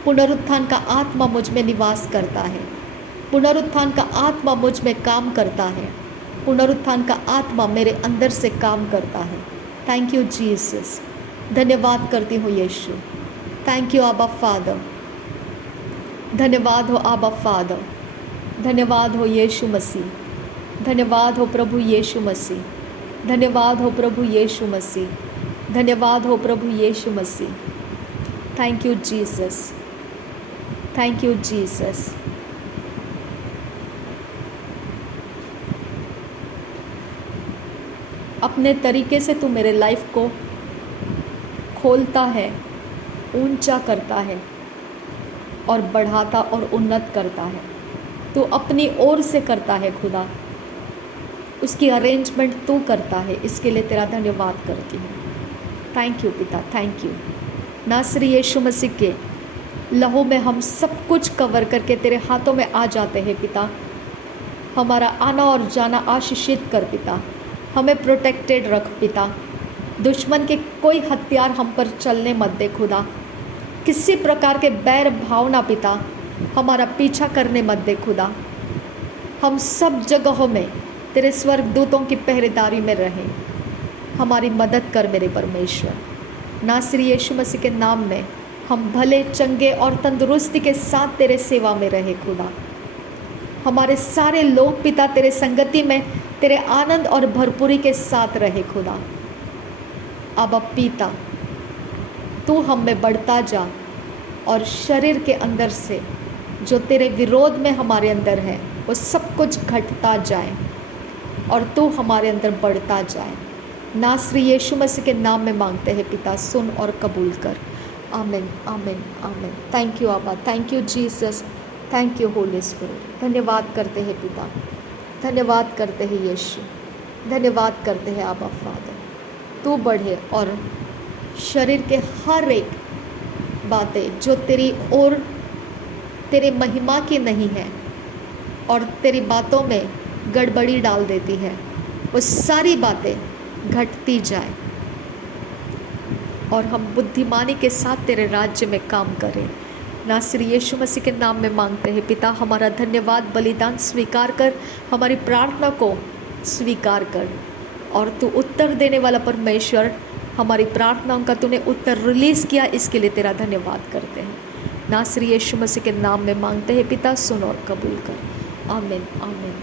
पुनरुत्थान का आत्मा मुझ में निवास करता है। पुनरुत्थान का आत्मा मुझ में काम करता है। पुनरुत्थान का आत्मा मेरे अंदर से काम करता है। Thank you Jesus. धन्यवाद करती हूँ यीशु। थैंक यू आबा फादर। धन्यवाद हो आबा फादर। धन्यवाद हो यीशु मसीह। धन्यवाद हो प्रभु यीशु मसीह। धन्यवाद हो प्रभु यीशु मसीह। धन्यवाद हो प्रभु यीशु मसीह। Thank you Jesus. Thank you Jesus. अपने तरीके से तू मेरे लाइफ को खोलता है, ऊंचा करता है और बढ़ाता और उन्नत करता है। तू अपनी ओर से करता है खुदा। उसकी अरेंजमेंट तू करता है। इसके लिए तेरा धन्यवाद करती हूँ। थैंक यू पिता, थैंक यू। नासरी यीशु मसीह के लहू में हम सब कुछ कवर करके तेरे हाथों में आ जाते हैं पिता। हमारा आना और जाना आशीषित कर पिता। हमें प्रोटेक्टेड रख पिता। दुश्मन के कोई हथियार हम पर चलने मत दे खुदा। किसी प्रकार के बैर भावना पिता हमारा पीछा करने मत दे खुदा। हम सब जगहों में तेरे स्वर्गदूतों की पहरेदारी में रहें। हमारी मदद कर मेरे परमेश्वर। नासरी यीशु मसीह के नाम में हम भले, चंगे और तंदुरुस्ती के साथ तेरे सेवा में रहे खुदा। हमारे सारे लोग पिता तेरे संगति में तेरे आनंद और भरपूरी के साथ रहे खुदा। अब पिता तू हम में बढ़ता जा और शरीर के अंदर से जो तेरे विरोध में हमारे अंदर है वो सब कुछ घटता जाए और तू हमारे अंदर बढ़ता जाए। नासरी यीशु मसीह के नाम में मांगते हैं पिता, सुन और कबूल कर। आमीन, आमीन, आमीन। थैंक यू आबा, thank you Jesus, thank you Holi spirit. धन्यवाद करते हैं पिता, धन्यवाद करते हैं यीशु, धन्यवाद करते हैं आबा फादर। तू बढ़े और शरीर के हर एक बातें जो तेरी और तेरे महिमा की नहीं है और तेरी बातों में गड़बड़ी डाल देती है, वो सारी बातें घटती जाए और हम बुद्धिमानी के साथ तेरे राज्य में काम करें। नासरी यीशु मसीह के नाम में मांगते हैं पिता। हमारा धन्यवाद बलिदान स्वीकार कर, हमारी प्रार्थना को स्वीकार कर और तू उत्तर देने वाला परमेश्वर, हमारी प्रार्थनाओं का तूने उत्तर रिलीज़ किया, इसके लिए तेरा धन्यवाद करते हैं। नासरी यीशु मसीह के नाम में मांगते हैं पिता, सुन और कबूल कर। आमीन, आमीन।